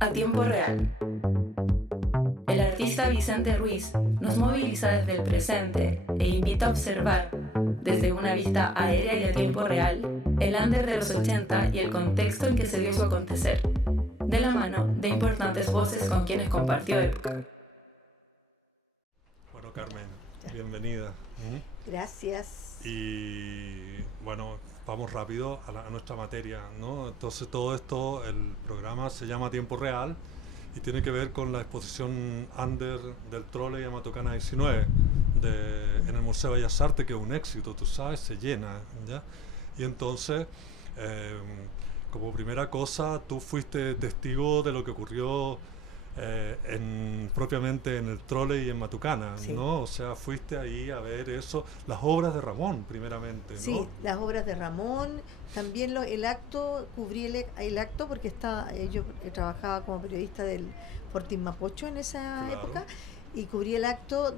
A tiempo real. El artista Vicente Ruiz nos moviliza desde el presente e invita a observar, desde una vista aérea y a tiempo real, el under de los 80 y el contexto en que se dio su acontecer, de la mano de importantes voces con quienes compartió época. Bueno, Carmen, bienvenida. Gracias. Y bueno, vamos rápido a nuestra materia, ¿no? Entonces todo esto, el programa se llama Tiempo Real y tiene que ver con la exposición Under del Trolley a Matucana 19 en el Museo de Bellas Artes, que es un éxito, tú sabes, se llena, ¿ya? Y entonces, como primera cosa, tú fuiste testigo de lo que ocurrió propiamente en el Trolley y en Matucana, Sí. ¿no? O sea, fuiste ahí a ver eso, las obras de Ramón, primeramente, ¿no? Sí, las obras de Ramón, también el acto, cubrí el acto porque yo trabajaba como periodista del Fortín Mapocho en esa Claro. época y cubrí el acto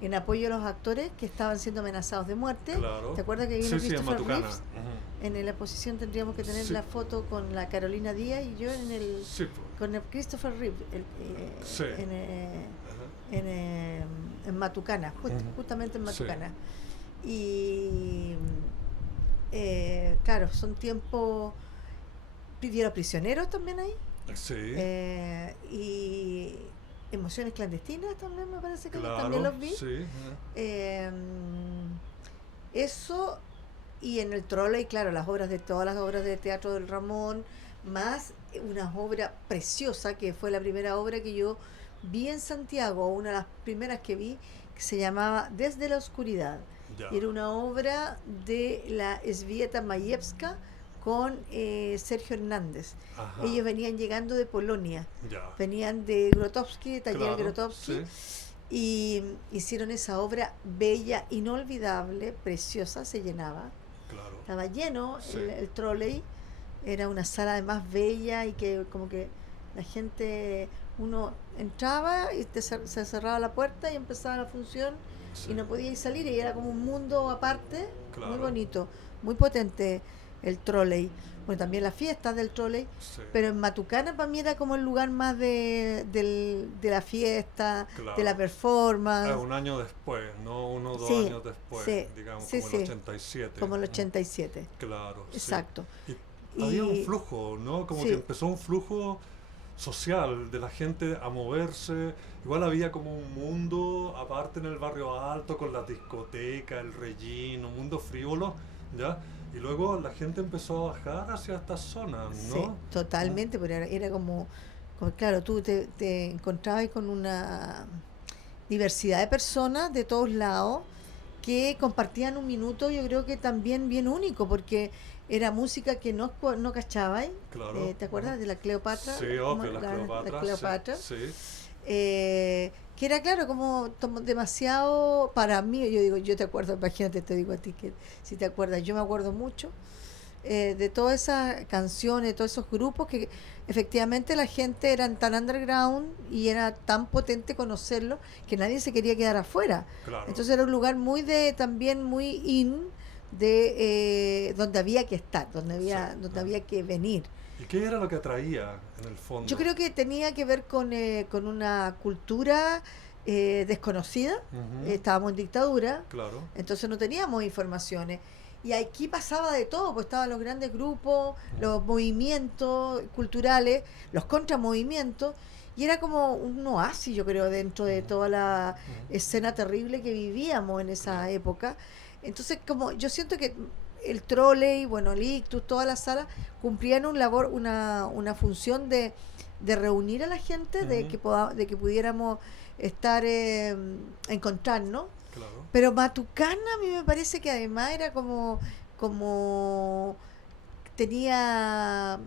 en apoyo a los actores que estaban siendo amenazados de muerte. Claro. ¿Te acuerdas que vino Sí, en Christopher Matucana. Reeves? Ujú. En la exposición tendríamos que tener Sí. la foto con la Carolina Díaz y yo Sí, con el Christopher Reeves Sí. Ajá. en Matucana, Ujú. justamente en Sí. Matucana. Y claro, son tiempos. Pidieron prisioneros también ahí. Sí, Y Emociones Clandestinas también me parece que claro, también los vi. sí, Eso, y en el Trolley, claro, todas las obras de teatro del Ramón, más una obra preciosa que fue la primera obra que yo vi en Santiago, una de las primeras que vi, que se llamaba Desde la Oscuridad. ya. Y era una obra de la Elżbieta Majewska con Sergio Hernández. Ajá. Ellos venían llegando de Polonia, Ya. venían de Grotowski, de Taller Claro, Grotowski, sí. y hicieron esa obra bella, inolvidable, preciosa, se llenaba. Claro. Estaba lleno Sí. el Trolley, era una sala además bella y que como que la gente, uno entraba y se cerraba la puerta y empezaba la función Sí. y no podía salir y era como un mundo aparte, Claro. muy bonito, muy potente el Trolley. Bueno, también las fiestas del Trolley, Sí. pero en Matucana para mí era como el lugar más de la fiesta, Claro. de la performance. Un año después, no 1 o 2 Sí, años después, sí, digamos, sí, como sí. el 87. Como el 87. Claro. Sí. Exacto. Y había un flujo, ¿no? Como Sí. que empezó un flujo social de la gente a moverse. Igual había como un mundo aparte en el barrio alto con la discoteca, el relleno, un mundo frívolo, ¿ya? Y luego la gente empezó a bajar hacia estas zonas, ¿no? Sí, totalmente, pero era claro, tú te encontrabas con una diversidad de personas de todos lados que compartían un minuto, yo creo que también bien único, porque era música que no cachabais. Claro. ¿Te acuerdas de la Cleopatra? Sí, obvio, la Cleopatra. Sí. Que era claro como demasiado para mí. Yo digo, yo te acuerdo, imagínate, te digo a ti que si te acuerdas, yo me acuerdo mucho de todas esas canciones, de todos esos grupos que efectivamente la gente eran tan underground y era tan potente conocerlo que nadie se quería quedar afuera. Claro. Entonces era un lugar también muy donde había que estar, donde había que venir. ¿Y qué era lo que atraía en el fondo? Yo creo que tenía que ver con una cultura desconocida. Ujú. Estábamos en dictadura, Claro. entonces no teníamos informaciones. Y aquí pasaba de todo, pues estaban los grandes grupos, los movimientos culturales, los contramovimientos, y era como un oasis, yo creo, dentro de toda la escena terrible que vivíamos en esa época. Entonces, como yo siento que el Trolley, bueno, el Ictus, todas las salas cumplían una función de reunir a la gente, de que pudiéramos estar, encontrarnos. Claro. Pero Matucana a mí me parece que además era como tenía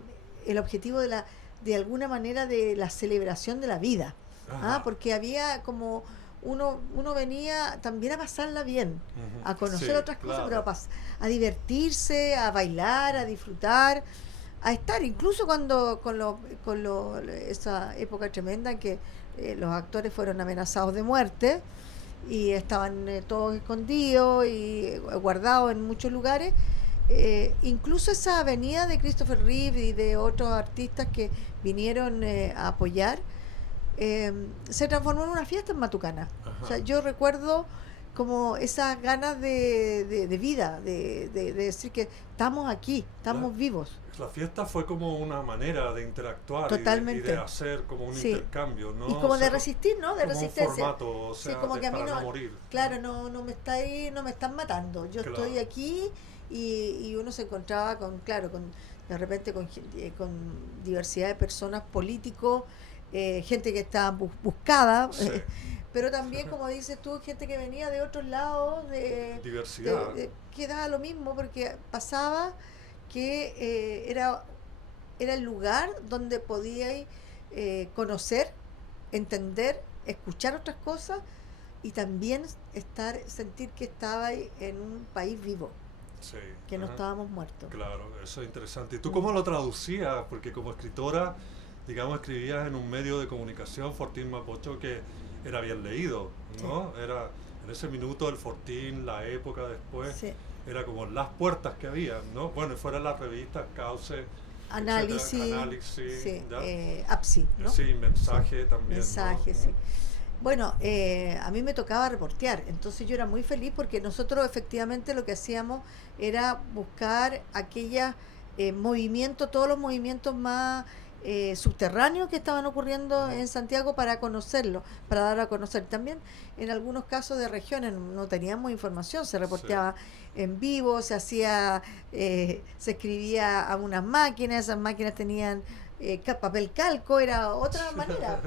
el objetivo de alguna manera de la celebración de la vida. Ajá. Porque había como uno venía también a pasarla bien, Ujú. a conocer Sí, otras cosas, claro. pero a divertirse, a bailar, a disfrutar, a estar, incluso esa época tremenda en que los actores fueron amenazados de muerte y estaban todos escondidos y guardados en muchos lugares. incluso esa avenida de Christopher Reeve y de otros artistas que vinieron a apoyar, se transformó en una fiesta en Matucana. O sea, yo recuerdo como esas ganas de vida, de decir que estamos aquí, estamos vivos. La fiesta fue como una manera de interactuar Totalmente. y de hacer como un intercambio, ¿no? Y como o sea, de resistir, ¿no? De como resistencia. un formato, o sea, como que a mí para no morir. Claro, no me están matando. Yo estoy aquí y uno se encontraba de repente con diversidad de personas, políticos, gente que estaba buscada. Sí. Pero también, como dices tú, gente que venía de otros lados, diversidad. Que daba lo mismo, porque pasaba que era el lugar donde podíais conocer, entender, escuchar otras cosas y también sentir que estabais en un país vivo, sí, que no estábamos muertos. Claro, eso es interesante. ¿Y tú cómo lo traducías? Porque como escritora, digamos, escribías en un medio de comunicación, Fortín Mapocho, que era bien leído, ¿no? Sí. Era en ese minuto el Fortín, la época después, sí. Era como las puertas que había, ¿no? Bueno, fueran las revistas, Cauce, Análisis, sí, APSI, ¿no? Sí, Mensaje también. Mensaje, ¿no? sí. Bueno, a mí me tocaba reportear, entonces yo era muy feliz porque nosotros efectivamente lo que hacíamos era buscar aquellos movimientos, todos los movimientos más subterráneos que estaban ocurriendo en Santiago para conocerlo, para dar a conocer. También en algunos casos de regiones no teníamos información, se reporteaba en vivo, se hacía, se escribía a unas máquinas, esas máquinas tenían papel calco, era otra manera.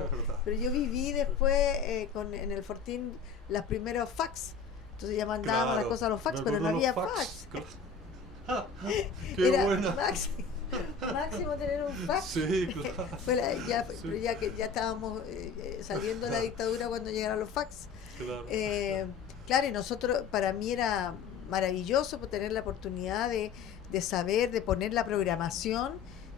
Pero yo viví después en el Fortín los primeros fax, entonces ya mandábamos las cosas a los fax, pero no había fax. Qué era buena. Máximo tener un fax. Sí, claro. Pero ya que ya estábamos saliendo de la dictadura cuando llegaron los fax. Claro. Claro, y nosotros, para mí era maravilloso tener la oportunidad de saber, de poner la programación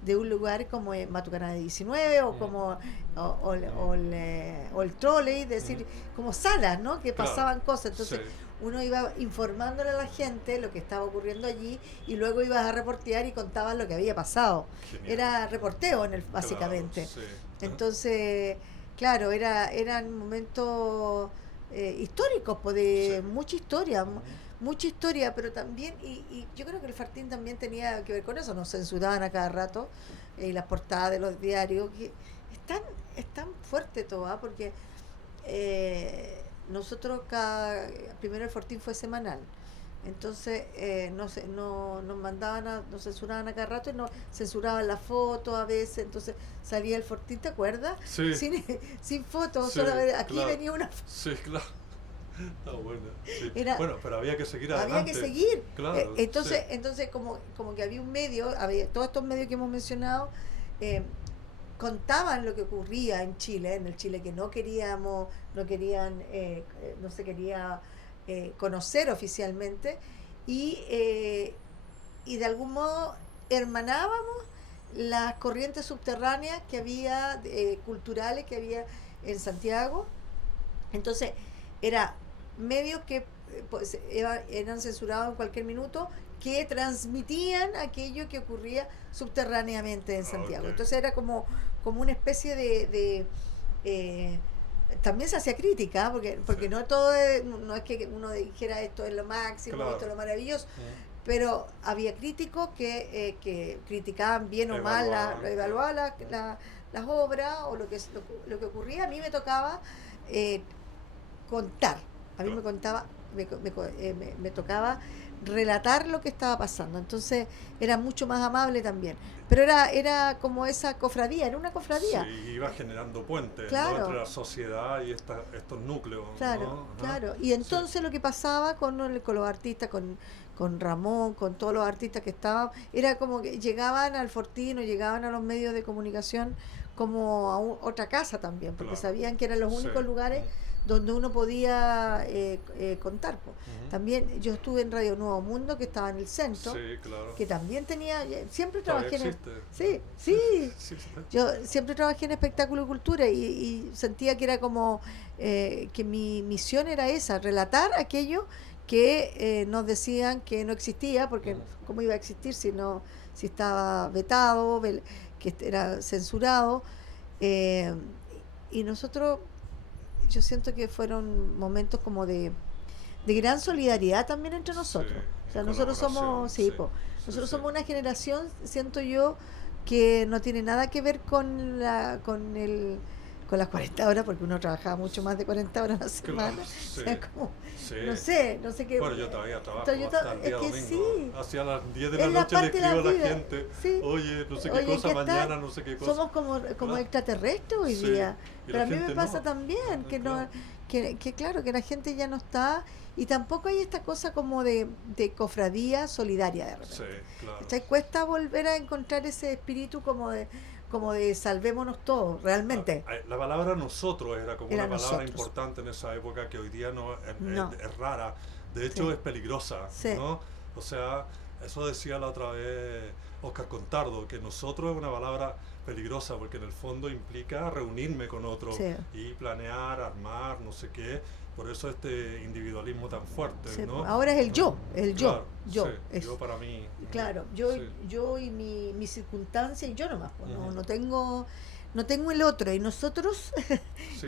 de un lugar como Matucana de 19 o como o el trolley, es decir, como salas, ¿no? Que pasaban cosas. Entonces uno iba informándole a la gente lo que estaba ocurriendo allí y luego ibas a reportear y contabas lo que había pasado. Genial. Era reporteo básicamente. Claro, entonces, claro, eran momentos históricos, de mucha historia, pero también, y yo creo que el Fortín también tenía que ver con eso, nos censuraban a cada rato, las portadas de los diarios, que es tan fuerte todo, porque nosotros primero el Fortín fue semanal, entonces nos censuraban a cada rato y nos censuraban las fotos a veces, entonces salía el Fortín, ¿te acuerdas? Sí. Sin fotos, sí, solamente aquí claro. venía una foto. Sí, claro. Está bueno. Sí. Bueno, pero había que seguir adelante. Había que seguir. Claro, entonces como que había un medio, todos estos medios que hemos mencionado, contaban lo que ocurría en Chile, en el Chile que no se quería conocer oficialmente, y de algún modo hermanábamos las corrientes subterráneas que había, culturales que había en Santiago. Entonces era medios que pues, eran censurados en cualquier minuto, que transmitían aquello que ocurría subterráneamente en Santiago. Okay. Entonces era como una especie de también se hacía crítica, porque no todo no es que uno dijera esto es lo máximo, claro. Esto es lo maravilloso, pero había críticos que criticaban bien o mal, evaluaban las obras o lo que ocurría. A mí me tocaba contar, me tocaba relatar lo que estaba pasando, entonces era mucho más amable también, pero era como esa cofradía, era una cofradía. Sí, iba generando puentes, claro. ¿no? Entre la sociedad y estos núcleos. Claro, ¿no? Claro, y entonces lo que pasaba con los artistas, con Ramón, con todos los artistas que estaban, era como que llegaban al Fortín o llegaban a los medios de comunicación como a otra casa también, porque sabían que eran los únicos lugares donde uno podía contar. Uh-huh. También yo estuve en Radio Nuevo Mundo, que estaba en el centro, que también tenía, siempre trabajé yo siempre trabajé en espectáculo y cultura y sentía que era como que mi misión era esa, relatar aquello que nos decían que no existía, porque cómo iba a existir si estaba vetado, que era censurado. Y nosotros, yo siento que fueron momentos como de gran solidaridad también entre nosotros. O sea, nosotros somos, nosotros somos una generación, siento yo, que no tiene nada que ver con las 40 horas, porque uno trabajaba mucho más de 40 horas a la semana. O sea, como, no sé qué. Bueno, yo todavía trabajo es hasta el día que domingo. sí. Hacia las 10 de la noche le escribo a la gente, oye, no sé qué cosa, mañana no sé qué cosa. Somos como extraterrestres hoy día. Pero a mí me pasa también, que claro, que la gente ya no está, y tampoco hay esta cosa como de cofradía solidaria de repente. Sí, claro. O sea, cuesta volver a encontrar ese espíritu como de salvémonos todos, realmente. La palabra nosotros era como una palabra nosotros. Importante en esa época, que hoy día es rara, de hecho es peligrosa, ¿no? O sea, eso decía la otra vez Oscar Contardo, que nosotros es una palabra peligrosa porque en el fondo implica reunirme con otros y planear, armar, no sé qué. Por eso este individualismo tan fuerte, ¿no? Ahora es el yo, claro, yo. Yo para mí. Claro, yo y mi circunstancia, y yo nomás, no tengo el otro. Y nosotros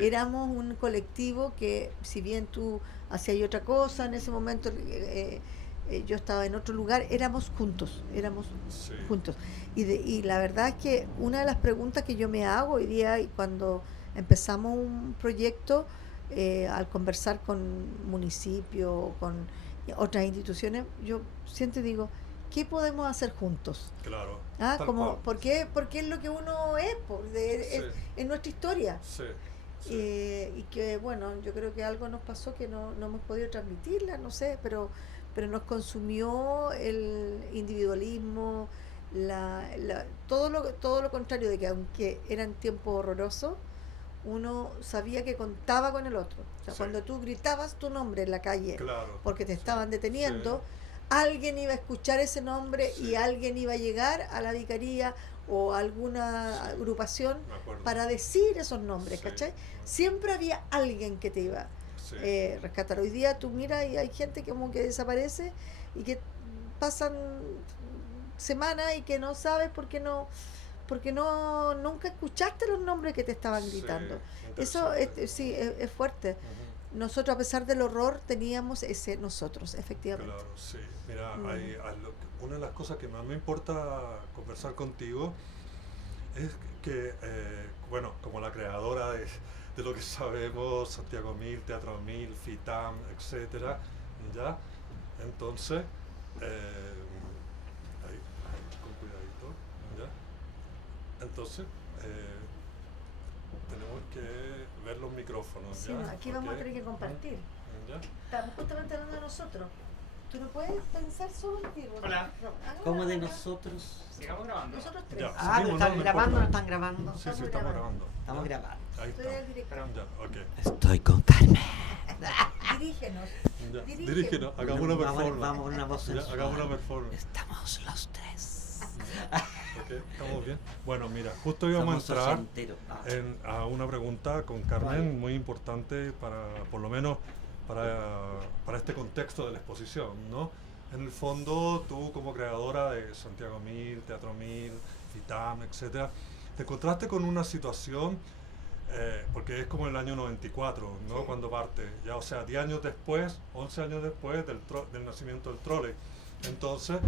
éramos un colectivo que, si bien tú hacías otra cosa, en ese momento yo estaba en otro lugar, éramos juntos. Y la verdad es que una de las preguntas que yo me hago hoy día, y cuando empezamos un proyecto, al conversar con municipios, con otras instituciones, yo siempre digo, ¿qué podemos hacer juntos? Claro. Porque es lo que uno es, es nuestra historia. Y que, bueno, yo creo que algo nos pasó que no hemos podido transmitirla, no sé, pero nos consumió el individualismo, todo lo contrario, de que aunque eran tiempos horrorosos, uno sabía que contaba con el otro. O sea, cuando tú gritabas tu nombre en la calle, porque te estaban deteniendo, alguien iba a escuchar ese nombre y alguien iba a llegar a la vicaría o a alguna agrupación para decir esos nombres, ¿cachai? Siempre había alguien que te iba a rescatar. Hoy día tú miras y hay gente que como que desaparece y que pasan semanas y que no sabes porque nunca escuchaste los nombres que te estaban gritando. Eso es fuerte. Nosotros, a pesar del horror, teníamos ese nosotros, efectivamente. Claro, sí. Mira, una de las cosas que más me importa conversar contigo es que, bueno, como la creadora de lo que sabemos, Santiago 1000, Teatro 1000, FITAM, etcétera, ¿ya? Entonces, con cuidadito, ¿ya? Entonces, tenemos que ver los micrófonos. Sí, ¿ya? aquí vamos a tener que compartir. ¿Ya? Estamos justamente hablando de nosotros. Tú no puedes pensar solo en ti. Hola. ¿Cómo de nosotros? ¿Sigamos grabando? Nosotros tres. Ya, ¿pero están grabando o no están grabando? Sí, estamos grabando. Estamos grabando. Ahí Soy está. el director. Ya, ok. Estoy con Carmen. Dirígenos. Ya, dirígenos, hagamos una performance. Vamos con una voz Ya, sensual. hagamos una performance. Estamos los tres. Ok, ¿estamos bien? Bueno, mira, justo íbamos Somos a entrar ochenteros. a una pregunta con Carmen muy importante por lo menos para este contexto de la exposición, ¿no? En el fondo, tú como creadora de Santiago 1000, Teatro 1000, FITAM, etcétera, te encontraste con una situación, porque es como el año 94, ¿no? Cuando parte, ya, o sea, 10 años después, 11 años después del nacimiento del trole. Entonces,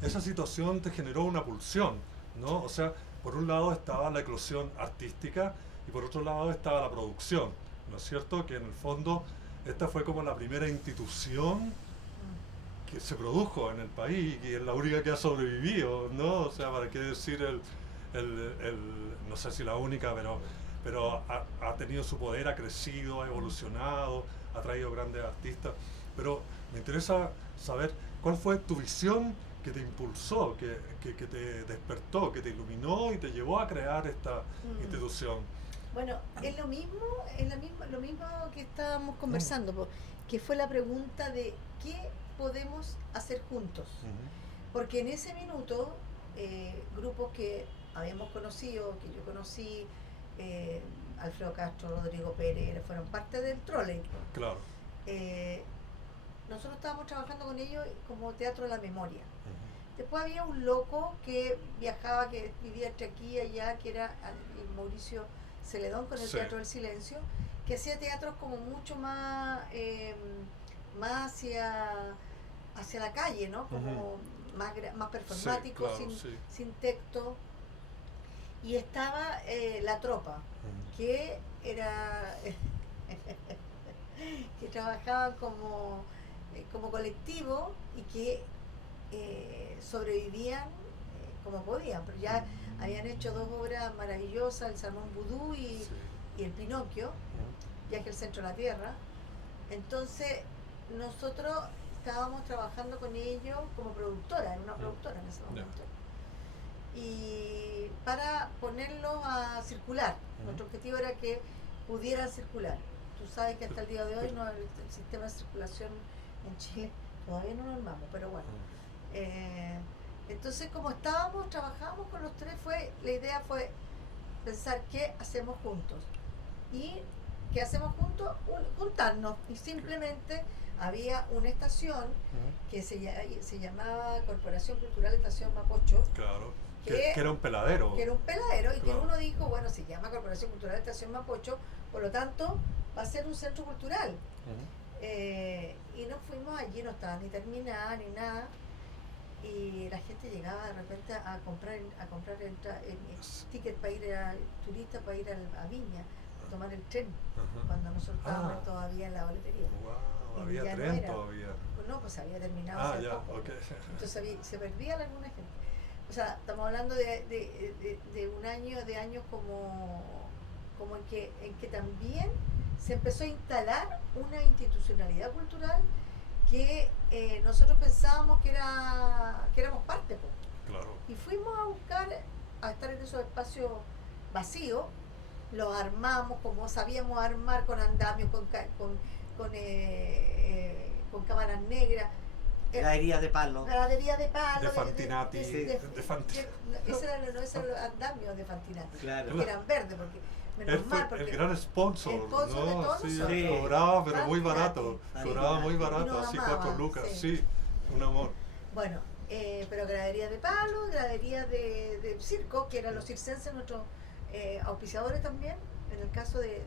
esa situación te generó una pulsión, ¿no? O sea, por un lado estaba la eclosión artística y por otro lado estaba la producción, ¿no es cierto? Que en el fondo esta fue como la primera institución que se produjo en el país y es la única que ha sobrevivido, ¿no? O sea, para qué decir no sé si la única, pero ha tenido su poder, ha crecido, ha evolucionado, ha traído grandes artistas. Pero me interesa saber cuál fue tu visión que te impulsó, que te despertó, que te iluminó y te llevó a crear esta institución. Bueno, es lo mismo que estábamos conversando, que fue la pregunta de qué podemos hacer juntos. Porque en ese minuto, grupos que habíamos conocido, que yo conocí, Alfredo Castro, Rodrigo Pérez, fueron parte del trole. Claro. nosotros estábamos trabajando con ellos como Teatro de la Memoria. Ujú. Después había un loco que viajaba, que vivía entre aquí y allá, que era el Mauricio Celedón con el Sí. Teatro del Silencio, que hacía teatros como mucho más, más hacia la calle, ¿no? Como más performático, Sí, claro, sin, sí. sin texto. Y estaba La Tropa, Ujú. que era que trabajaban como colectivo y que sobrevivían como podían, pero ya habían hecho 2 obras maravillosas, el Salmón Vudú Sí. y el Pinocchio, Ujú. Viaje al Centro de la Tierra. Entonces nosotros estábamos trabajando con ellos como productora, era una productora en ese Ya. momento, y para ponerlos a circular. Nuestro objetivo era que pudieran circular. Tú sabes que hasta el día de hoy no, el sistema de circulación en Chile todavía no lo armamos, pero bueno. Entonces, como trabajamos con los tres, la idea fue pensar qué hacemos juntos. Y qué hacemos juntos, juntarnos. Y simplemente había una estación Ujú. que se llamaba Corporación Cultural Estación Mapocho, Claro. que- Que era un peladero. que era un peladero, y Claro. que uno dijo, bueno, se llama Corporación Cultural Estación Mapocho, por lo tanto va a ser un centro cultural. Ujú. Y nos fuimos allí, no estaba ni terminada ni nada, y la gente llegaba de repente a comprar ticket para ir turista para ir a Viña, a tomar el tren, Ajá. cuando nosotros estábamos Ah. todavía en la boletería. Wow, Y había ya no tren era. todavía. Pues no, pues había terminado Ah, hace ya, poco. ok. Entonces se perdía alguna gente. O sea, estamos hablando de un año, de años como en que también se empezó a instalar una institucionalidad cultural que nosotros pensábamos que éramos parte, po. Claro. Y fuimos a buscar, a estar en esos espacios vacíos, los armamos como sabíamos armar, con andamios, con cámaras negras, Graderías de palo. gradería de palo, De Fantinati, sí. de Fantinati. ese era los andamios de Fantinati, Claro. que eran verdes, porque Él menos fue mal, porque el gran sponsor, el sponsor de ¿no? todos Sí, nosotros. Sí. cobraba, pero muy Fantinati. barato. Fantinati. Cobraba muy Y barato, nos así amaba, 4 lucas. sí. Sí, un amor. bueno, pero gradería de palo, gradería de circo, que eran los circenses, nuestros auspiciadores también. En el caso de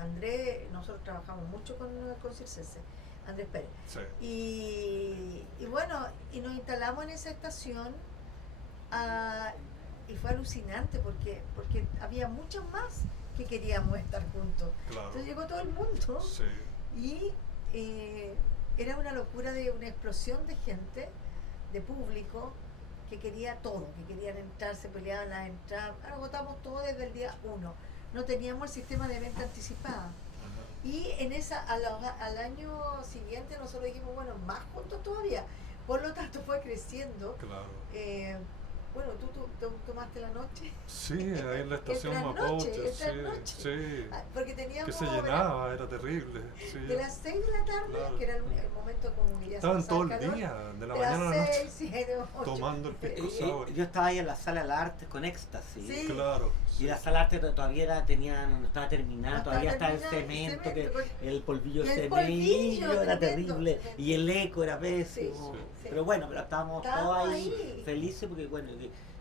Andrés, nosotros trabajamos mucho con circenses, Andrés Pérez. Sí. Y bueno, y nos instalamos en esa estación, y fue alucinante porque había muchos más que queríamos estar juntos. Claro. Entonces llegó todo el mundo. Sí. Y era una locura, de una explosión de gente, de público, que quería todo, que querían entrar, se peleaban las entradas. Agotamos todo desde el día 1. No teníamos el sistema de venta anticipada. Ajá. Y al año siguiente nosotros dijimos, bueno, más juntos todavía. Por lo tanto fue creciendo. Claro. Bueno, tú tomaste la noche. Sí, ahí en la estación El trasnoche, Mapocho. el Sí, trasnoche. sí. Porque Que teníamos se llenaba, era terrible. Sí. de las 6 de la tarde, Claro. que era el momento como que ya Estaban se todo pasaba el calor, día, de la de mañana a la las noche, 6, 7, 8. tomando el pisco Sí. sour. Yo estaba ahí en la sala del arte con éxtasis. Sí. Claro. Y Sí. la sala de arte todavía no estaba terminada, No todavía estaba estaba el terminada, cemento, porque el polvillo y de el polvillo, cemento era tremendo, terrible. tremendo. Y el eco era pésimo. Sí, sí. Pero bueno, pero estábamos todos Estábamos ahí ahí. felices porque bueno,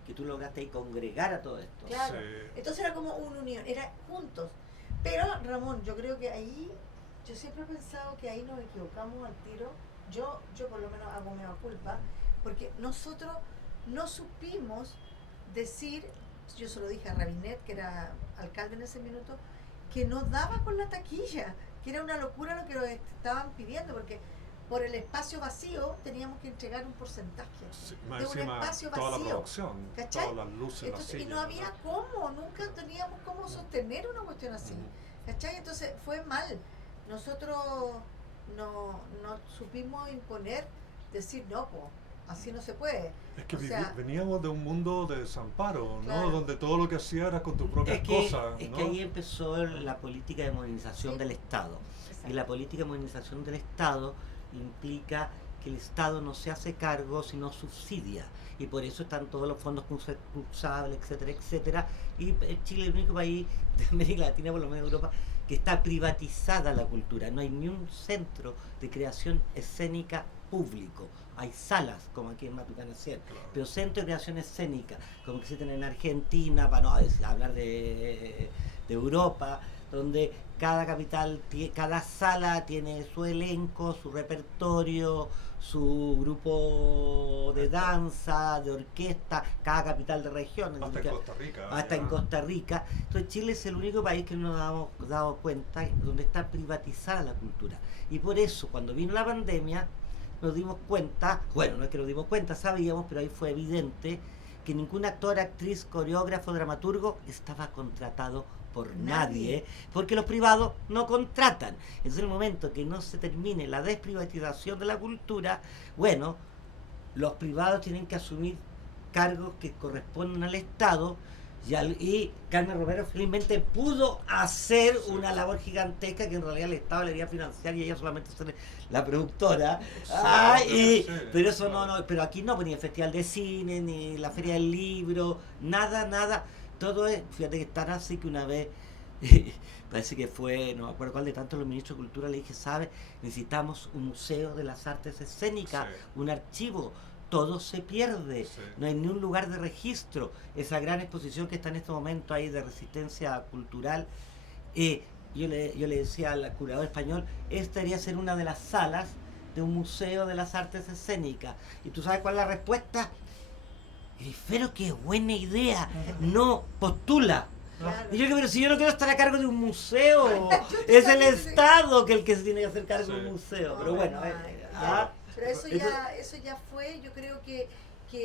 que tú lograste ahí congregar a todo esto. Claro. Sí. Entonces era como una unión, era juntos. Pero Ramón, yo creo que ahí, yo siempre he pensado que ahí nos equivocamos al tiro. Yo por lo menos hago mea culpa, porque nosotros no supimos decir, yo se lo dije a Rabinet, que era alcalde en ese minuto, que no daba con la taquilla, que era una locura lo que nos estaban pidiendo, porque por el espacio vacío teníamos que entregar un porcentaje. Sí, más de un encima espacio toda la vacío, producción, ¿cachai? todas las luces, las Entonces, y sillas. no había cómo, nunca teníamos cómo sostener una cuestión así. ¿Cachai? Entonces fue mal. Nosotros no supimos imponer, decir, no, pues, así no se puede. Es que O sea, veníamos de un mundo de desamparo, ¿no? Claro. Donde todo lo que hacía era con tus propias cosas, Es ¿no? que ahí empezó la política de modernización Sí. del Estado. exacto. Y la política de modernización del Estado implica que el Estado no se hace cargo, sino subsidia. Y por eso están todos los fondos concursables, etcétera, etcétera. Y Chile es el único país de América Latina, por lo menos Europa, que está privatizada la cultura. No hay ni un centro de creación escénica público. Hay salas, como aquí en Matucana 100, Claro. pero centro de creación escénica, como que existen en Argentina, para no hablar de Europa, donde cada capital, cada sala tiene su elenco, su repertorio, su grupo de danza, de orquesta, cada capital de región. Hasta en Costa Rica. Hasta ya. en Costa Rica. Entonces Chile es el único país que no nos hemos dado cuenta donde está privatizada la cultura. Y por eso, cuando vino la pandemia, nos dimos cuenta, bueno, no es que nos dimos cuenta, sabíamos, pero ahí fue evidente que ningún actor, actriz, coreógrafo, dramaturgo estaba contratado por nadie, porque los privados no contratan. Entonces, en el momento que no se termine la desprivatización de la cultura, bueno, los privados tienen que asumir cargos que corresponden al Estado, y Carmen Romero felizmente pudo hacer una labor gigantesca que en realidad el Estado le iría a financiar y ella solamente ser la productora. Sí, Pero eso claro. no, pero aquí no, pues, ni el Festival de Cine, ni la Feria del Libro, nada. Todo es, fíjate que es tan así que una vez, parece que fue, no me acuerdo cuál de tantos los ministros de Cultura, le dije, ¿sabes? Necesitamos un museo de las artes escénicas, Sí. un archivo. Todo se pierde, Sí. no hay ni un lugar de registro. Esa gran exposición que está en este momento ahí de resistencia cultural, yo le decía al curador español, esta debería ser una de las salas de un museo de las artes escénicas. ¿Y tú sabes cuál es la respuesta? Y dije, pero qué buena idea, no, postula. Claro. Y yo digo, pero si yo no quiero estar a cargo de un museo, Yo te es el también- Estado que el que se tiene que hacer cargo de Sí. un museo. Pero No, bueno, no, ah, Pero eso Eso- ya fue, yo creo que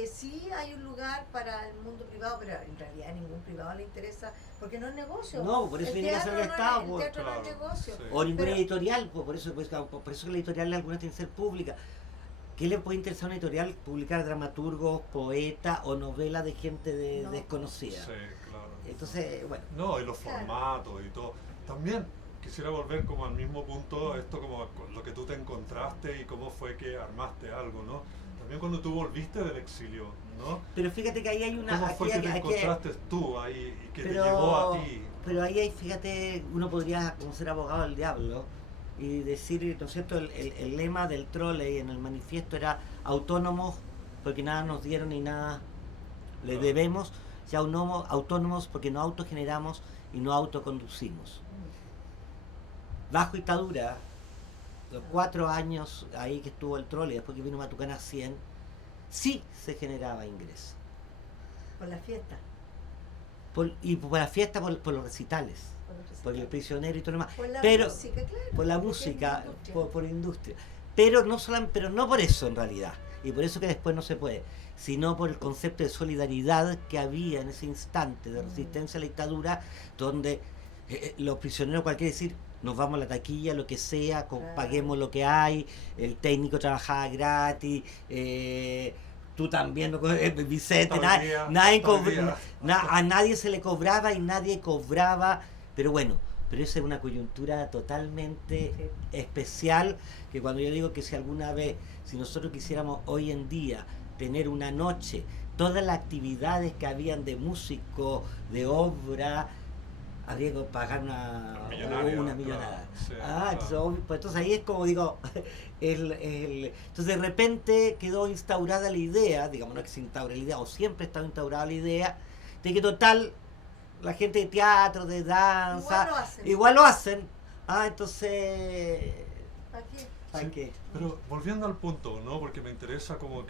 sí hay un lugar para el mundo privado, pero en realidad a ningún privado le interesa, porque no es negocio. No, por eso El tiene que ser el teatro Estado, el pues. teatro no es Claro, negocio. sí. o ninguna Pero- editorial, pues, por eso que la editorial algunas tienen que ser públicas. ¿Qué le puede interesar a una editorial? Publicar dramaturgos, poetas o novelas de gente No. desconocida. Sí, claro. Entonces, bueno, No, y los Claro. formatos y todo. También quisiera volver como al mismo punto, esto como lo que tú te encontraste y cómo fue que armaste algo, ¿no? También cuando tú volviste del exilio, ¿no? pero fíjate que ahí hay una... ¿Cómo aquí fue que te hay encontraste tú ahí y que te pero- llevó a ti? Pero ahí hay, fíjate, uno podría como ser abogado del diablo y decir, ¿no es cierto? El lema del Trolley en el manifiesto era autónomos porque nada nos dieron y nada le Claro. debemos, ya autónomos porque no autogeneramos y no autoconducimos. Bajo dictadura, los 4 años ahí que estuvo el Trolley, después que vino Matucana 100, sí se generaba ingreso. Por la fiesta. Y por la fiesta, por los recitales, Por, los por el prisionero y todo lo demás. Por la pero- música, claro. Por la porque música, es industria. por industria. Pero no por eso en realidad. Y por eso que después no se puede. Sino por el concepto de solidaridad que había en ese instante de resistencia a la dictadura, donde los prisioneros, cualquier decir, nos vamos a la taquilla, lo que sea, Claro. paguemos lo que hay, el técnico trabajaba gratis, tú también, Vicente, a nadie se le cobraba y nadie cobraba, pero bueno, pero esa es una coyuntura totalmente Sí. especial, que cuando yo digo que si alguna vez, si nosotros quisiéramos hoy en día tener una noche, todas las actividades que habían de músico, de obra, habría que pagar una millonada. Claro, sí, Entonces, claro. pues entonces ahí es como digo, entonces de repente quedó instaurada la idea, digamos, no es que se instaure la idea, o siempre ha estado instaurada la idea, de que total, la gente de teatro, de danza, Igual lo hacen. Entonces, ¿Para qué? ¿para Sí, qué? Pero volviendo al punto, ¿no? Porque me interesa como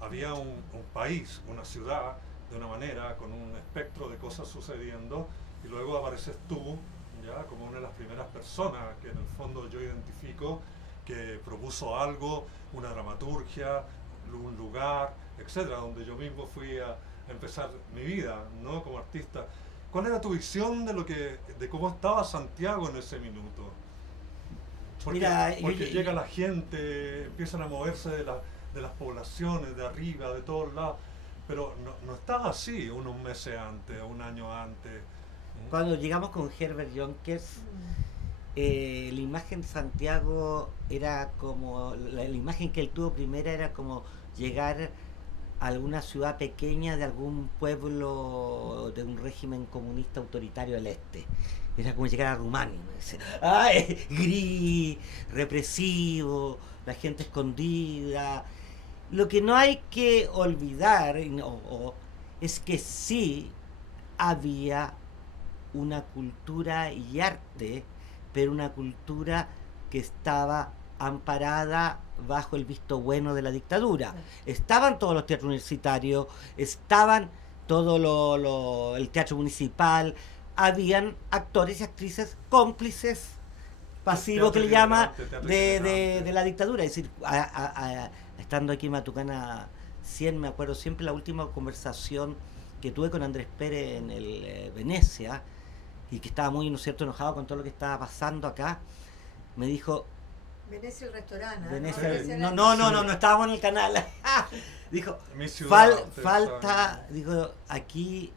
había un país, una ciudad, de una manera, con un espectro de cosas sucediendo, y luego apareces tú, ya, como una de las primeras personas que en el fondo yo identifico, que propuso algo, una dramaturgia, un lugar, etcétera, donde yo mismo fui a empezar mi vida, ¿no? Como artista. ¿Cuál era tu visión de cómo estaba Santiago en ese minuto? Porque, Mira, porque llega la gente, empiezan a moverse de las poblaciones, de arriba, de todos lados, pero no estaba así unos meses antes, un año antes. Cuando llegamos con Herbert Jonkers, la imagen de Santiago era como, la imagen que él tuvo primera era como llegar alguna ciudad pequeña de algún pueblo de un régimen comunista autoritario del este. Era como llegar a Rumania, me decía. Gris, represivo, la gente escondida. Lo que no hay que olvidar es que sí había una cultura y arte, pero una cultura que estaba amparada bajo el visto bueno de la dictadura. Estaban todos los teatros universitarios, estaban todo el teatro municipal, habían actores y actrices cómplices pasivos que le llama de la dictadura. Es decir, estando aquí en Matucana 100, me acuerdo siempre la última conversación que tuve con Andrés Pérez en el Venecia, y que estaba muy, ¿no es cierto?, enojado con todo lo que estaba pasando acá. Me dijo, Venecia el restaurante. Venecia, no estábamos en el canal. Dijo, dijo, aquí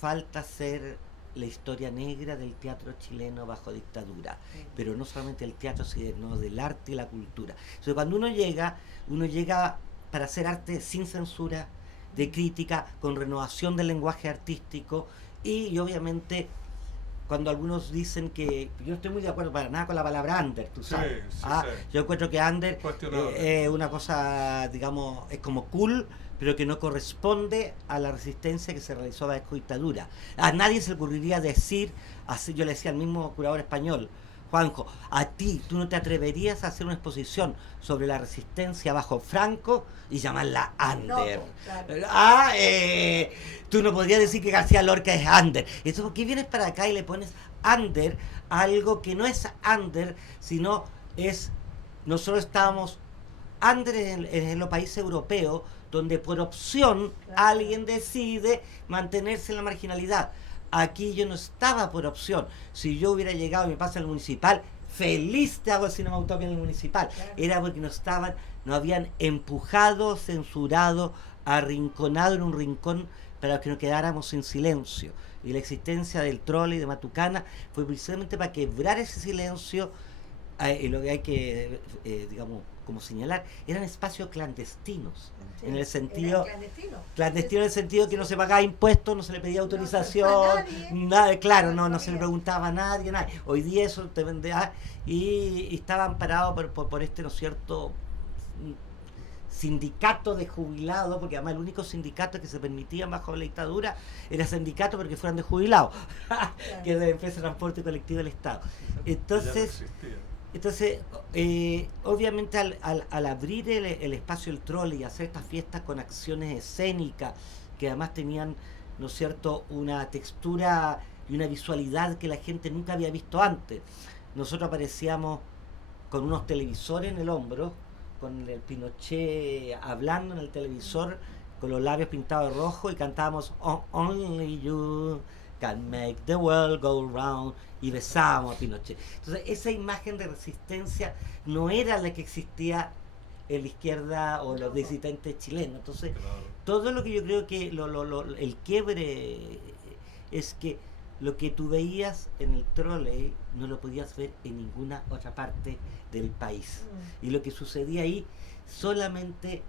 falta hacer la historia negra del teatro chileno bajo dictadura, pero no solamente el teatro, sino del arte y la cultura. Entonces, cuando uno llega para hacer arte sin censura, de crítica, con renovación del lenguaje artístico, y obviamente cuando algunos dicen que, yo no estoy muy de acuerdo para nada con la palabra under, tú sabes. Sí. Yo encuentro que under es una cosa, digamos, es como cool, pero que no corresponde a la resistencia que se realizó bajo dictadura. A nadie se le ocurriría decir, así yo le decía al mismo curador español, Juanjo, a ti, tú no te atreverías a hacer una exposición sobre la resistencia bajo Franco y llamarla under. No, claro. Tú no podrías decir que García Lorca es under. Entonces, ¿por qué vienes para acá y le pones under a algo que no es under, sino es... Nosotros estábamos under en los países europeos, donde por opción alguien decide mantenerse en la marginalidad. Aquí yo no estaba por opción. Si yo hubiera llegado y me pasa al municipal, feliz te hago el Cinematopia en el municipal. Claro. Era porque nos habían empujado, censurado, arrinconado en un rincón para que nos quedáramos en silencio. Y la existencia del Trole y de Matucana fue precisamente para quebrar ese silencio. Lo que hay que, digamos, como señalar, eran espacios clandestinos. Sí, en el sentido clandestino en el sentido que no se pagaba impuestos, no se le pedía autorización, nada, claro, no se le preguntaba a nadie, nada. Hoy día eso te vende y estaban parados por este, ¿no es cierto?, sindicato de jubilados, porque además el único sindicato que se permitía bajo la dictadura era sindicato porque fueran de jubilados, que es de Empresa de Transporte Colectivo del Estado. Entonces, obviamente al abrir el espacio del Trole y hacer estas fiestas con acciones escénicas, que además tenían, ¿no es cierto?, una textura y una visualidad que la gente nunca había visto antes. Nosotros aparecíamos con unos televisores en el hombro, con el Pinochet hablando en el televisor, con los labios pintados de rojo, y cantábamos Only You Can Make the World Go Round, y besábamos a Pinochet. Entonces, esa imagen de resistencia no era la que existía en la izquierda o los disidentes chilenos. Entonces, todo lo que yo creo que el quiebre es que lo que tú veías en el Trole no lo podías ver en ninguna otra parte del país. Y lo que sucedía ahí, solamente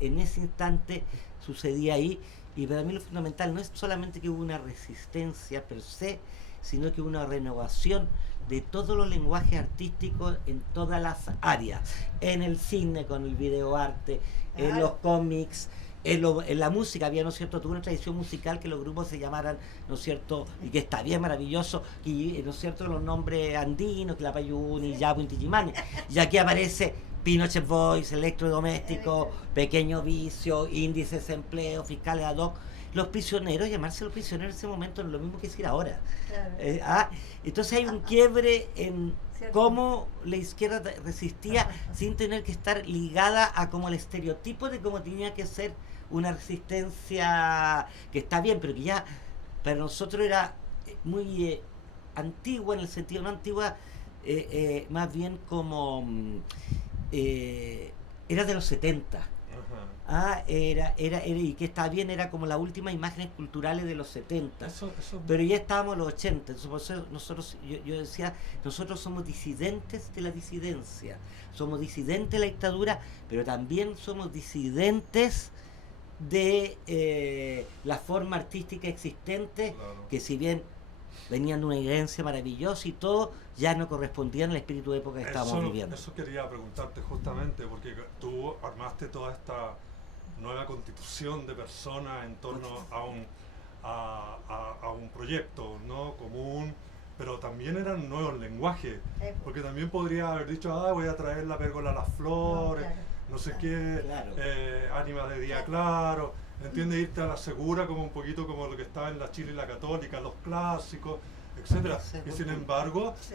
en ese instante sucedía ahí. Y para mí lo fundamental no es solamente que hubo una resistencia per se, sino que hubo una renovación de todos los lenguajes artísticos en todas las áreas. En el cine, con el videoarte, en los cómics, en la música había, ¿no es cierto?, tuvo una tradición musical que los grupos se llamaran, ¿no es cierto?, y que está bien maravilloso, y, ¿no es cierto?, los nombres andinos, Clapayuni, Yapu, Intichimani, y aquí aparece Pinochet Boys, Electrodoméstico, Pequeño Vicio, Índices de Empleo, Fiscales ad hoc. Los prisioneros, llamarse los prisioneros en ese momento no es lo mismo que decir ahora. Claro. Entonces hay un quiebre en cómo la izquierda resistía sin tener que estar ligada a como el estereotipo de cómo tenía que ser una resistencia que está bien, pero que ya para nosotros era muy antigua, en el sentido no antigua, más bien como era de los 70. Y que está bien, era como las últimas imágenes culturales de los 70, pero ya estábamos en los 80. Entonces, nosotros, yo decía, nosotros somos disidentes de la disidencia, somos disidentes de la dictadura, pero también somos disidentes de la forma artística existente, Claro. que si bien venían de una herencia maravillosa y todo, ya no correspondían al espíritu de época que estábamos viviendo. Eso quería preguntarte justamente, porque tú armaste toda esta nueva constitución de personas en torno a un proyecto, ¿no? Común, pero también eran nuevos lenguajes, porque también podría haber dicho, voy a traer la pérgola a las flores, no sé qué, Claro. ánimas de día claro, ¿entiendes? Irte a la segura como un poquito como lo que estaba en la Chile y la Católica, los clásicos, etcétera. Y sin embargo, Sí.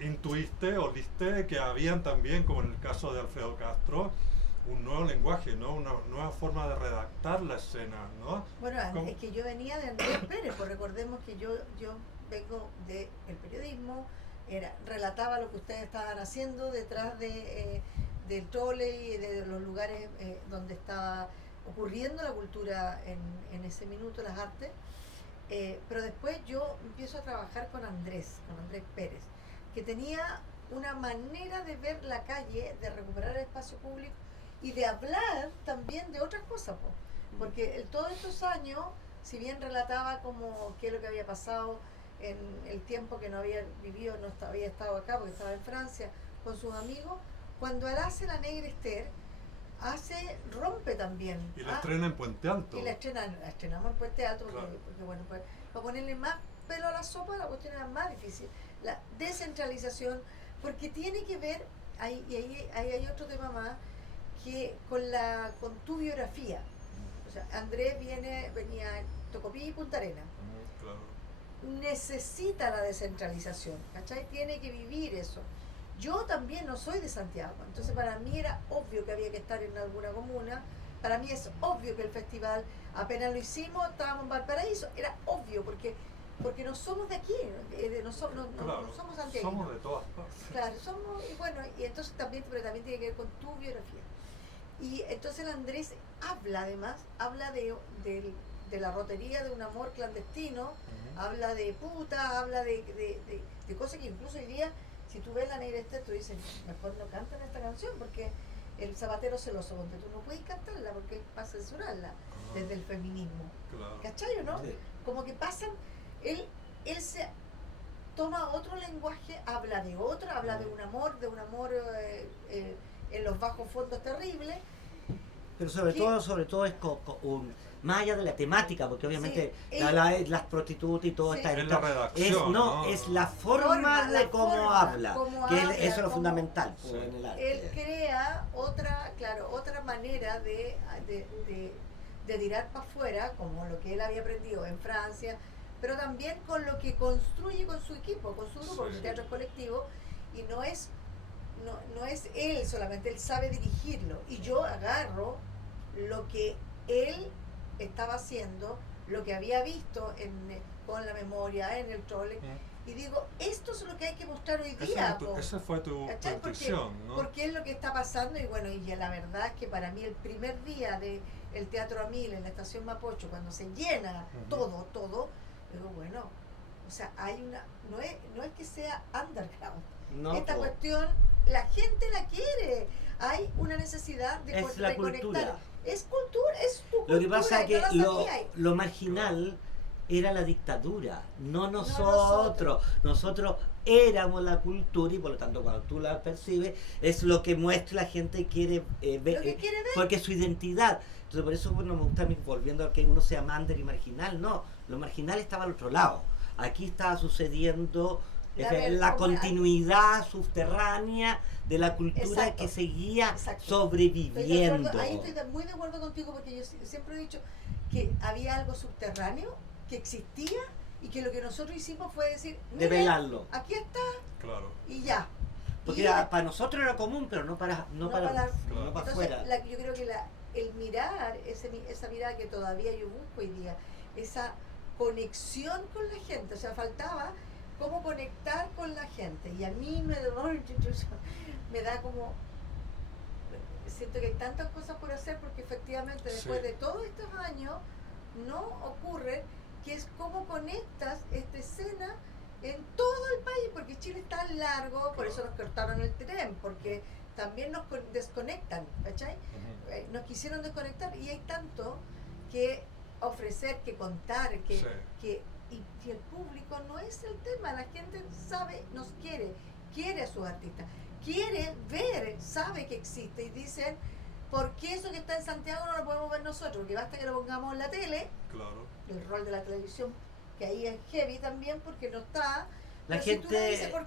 intuiste, oliste que habían también, como en el caso de Alfredo Castro, un nuevo lenguaje, ¿no? Una nueva forma de redactar la escena, ¿no? Bueno, ¿Cómo? es que yo venía de Andrés Pérez, pues recordemos que yo vengo del periodismo, relataba lo que ustedes estaban haciendo detrás del Trole y de los lugares donde estaba ocurriendo la cultura en ese minuto, las artes. Pero después yo empiezo a trabajar con Andrés Pérez, que tenía una manera de ver la calle, de recuperar el espacio público y de hablar también de otras cosas, po. Porque todos estos años, si bien relataba como qué es lo que había pasado en el tiempo que no había vivido, había estado acá porque estaba en Francia con sus amigos, cuando él hace La Negra Esther, rompe también. Y la estrena en Puente Alto. Y la estrenamos en Puente Alto porque, Claro. porque, bueno, pues, para ponerle más pelo a la sopa, la cuestión era más difícil. La descentralización, porque tiene que ver, ahí hay otro tema más, que con tu biografía. O sea, Andrés venía en Tocopí y Punta Arenas. Claro. Necesita la descentralización, ¿cachai? Tiene que vivir eso. Yo también no soy de Santiago, entonces para mí era obvio que había que estar en alguna comuna. Para mí es obvio que el festival, apenas lo hicimos, estábamos en Valparaíso, era obvio, porque no somos de aquí, no somos santiaguinos. Somos de todas partes. Claro, somos, y bueno, y entonces también tiene que ver con tu biografía. Y entonces el Andrés habla de la rotería de un amor clandestino, habla de puta, habla de cosas que incluso hoy día, si tú ves La Negra Esther, tú dices, mejor no cantan esta canción, porque el zapatero celoso, donde tú no puedes cantarla porque es para censurarla desde el feminismo. Claro. ¿Cachai o no? Sí. Como que pasan, él se toma otro lenguaje, habla de un amor en los bajos fondos terribles. Pero sobre todo es más allá de la temática, porque obviamente Sí, las prostitutas y todo Sí. está Es la redacción, ¿no? es la forma de cómo habla, que habla, eso es lo cómo- fundamental Sí. en el arte. Él crea otra manera de tirar para afuera, como lo que él había aprendido en Francia, pero también con lo que construye con su equipo, con su grupo, Sí. el teatro colectivo, y no es él solamente, él sabe dirigirlo. Y yo agarro lo que él estaba haciendo, lo que había visto con la memoria, en el Trole, y digo, esto es lo que hay que mostrar hoy día. Esa fue tu ¿Cachai? intuición, ¿no? Porque es lo que está pasando, y bueno, y la verdad es que para mí el primer día del Teatro Amil en la estación Mapocho, cuando se llena todo, digo, bueno, o sea, no es que sea underground. No, Esta po. cuestión, la gente la quiere. Hay una necesidad de Es la conectar. cultura. Es cultura, es tu cultura. Lo que pasa es y no que la sabía. lo marginal era la dictadura, no nosotros. Nosotros éramos la cultura y por lo tanto cuando tú la percibes es lo que muestra la gente quiere ver, Lo que quiere ver. porque es su identidad. Entonces por eso bueno, me gusta a mí, volviendo a que uno sea mander y marginal, no, lo marginal estaba al otro lado. Aquí estaba sucediendo la continuidad subterránea de la cultura. Exacto. Que seguía Exacto. sobreviviendo. Ahí estoy muy de acuerdo contigo, porque yo siempre he dicho que había algo subterráneo que existía y que lo que nosotros hicimos fue decir, "Mira, Develarlo. aquí está", Claro. y ya. Porque Y- para nosotros era común, pero no para Claro. Entonces, afuera. yo creo que el mirar, esa mirada que todavía yo busco hoy día, esa conexión con la gente, o sea, faltaba cómo conectar con la gente, y a mí me da como, siento que hay tantas cosas por hacer, porque efectivamente después Sí. de todos estos años no ocurre, que es cómo conectas esta escena en todo el país, porque Chile es tan largo, por eso nos cortaron el tren, porque también nos desconectan, ¿cachai? Ujú. Nos quisieron desconectar y hay tanto que ofrecer, que contar, Sí. y el público no es el tema, la gente sabe, nos quiere a sus artistas, quiere ver, sabe que existe y dicen, ¿por qué eso que está en Santiago no lo podemos ver nosotros? Porque basta que lo pongamos en la tele, Claro. el rol de la televisión, que ahí es heavy también porque no está. La Pero si tú le gente- dices, ¿por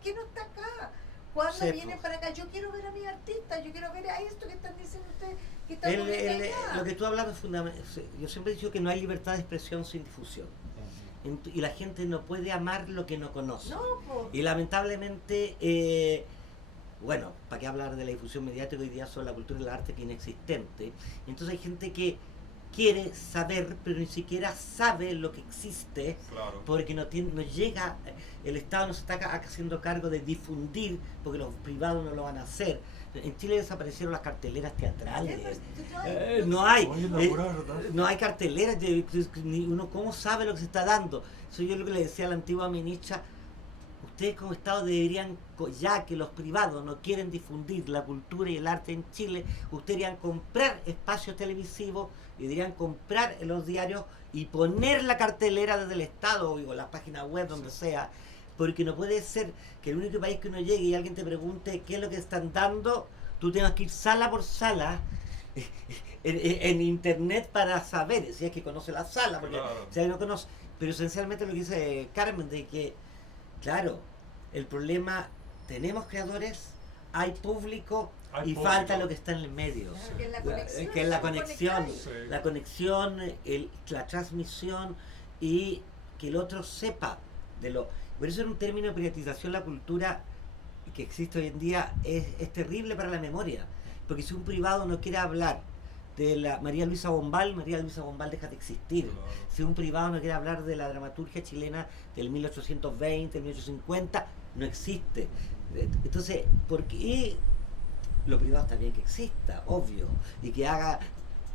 qué no está acá? ¿Cuándo Sí, vienen pues. para acá? Yo quiero ver a mis artistas, yo quiero ver a esto que están diciendo ustedes, que están El- poniendo el- acá. lo que tú hablas es fundamental. Yo siempre he dicho que no hay libertad de expresión sin difusión. Y la gente no puede amar lo que no conoce. No, pues. Y lamentablemente, bueno, ¿para qué hablar de la difusión mediática? Hoy día son la cultura y el arte que es inexistente. Entonces hay gente que quiere saber, pero ni siquiera sabe lo que existe, Claro. porque no llega, el Estado no se está haciendo cargo de difundir, porque los privados no lo van a hacer. En Chile desaparecieron las carteleras teatrales. No hay, Oye, la pura verdad. no hay carteleras, ni uno cómo sabe lo que se está dando. Eso yo lo que le decía a la antigua ministra, ustedes como Estado deberían, ya que los privados no quieren difundir la cultura y el arte en Chile, ustedes deberían comprar espacios televisivos y deberían comprar en los diarios y poner la cartelera desde el Estado o la página web, donde sea, porque no puede ser que el único país que uno llegue y alguien te pregunte qué es lo que están dando, tú tengas que ir sala por sala en internet para saber si es que conoce la sala, porque Claro. si alguien no conoce. Pero esencialmente lo que dice Carmen, de que, claro, el problema, tenemos creadores, hay público Hay y público. falta lo que está en el medio. Claro, que es la conexión, Que es la se conexión, conectáis. Sí. la conexión, la transmisión y que el otro sepa de lo. Por eso en un término de privatización la cultura que existe hoy en día es terrible para la memoria. Porque si un privado no quiere hablar de la María Luisa Bombal deja de existir. Claro. Si un privado no quiere hablar de la dramaturgia chilena del 1820, 1850, no existe. Entonces, ¿por qué lo privado está bien que exista? Obvio. Y que haga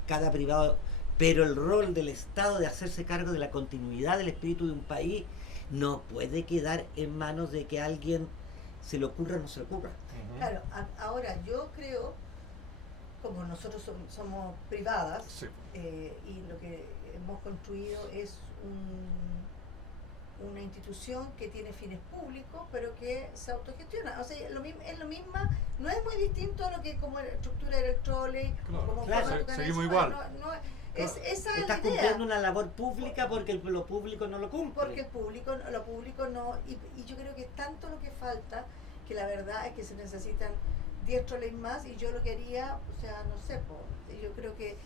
cada privado. Pero el rol del Estado de hacerse cargo de la continuidad del espíritu de un país no puede quedar en manos de que a alguien se le ocurra o no se le ocurra. Ujú. Claro, ahora yo creo, como nosotros somos privadas, Sí. y lo que hemos construido es una institución que tiene fines públicos, pero que se autogestiona. O sea, es lo misma, no es muy distinto a lo que como estructura era el trolley, Claro. como Claro, forma tu canal, seguimos no, igual. no, esa es Estás la idea. cumpliendo una labor pública porque lo público no lo cumple. Porque lo público no, y yo creo que es tanto lo que falta, que la verdad es que se necesitan 10 troleys más, y yo lo que haría, o sea, no sé, yo creo que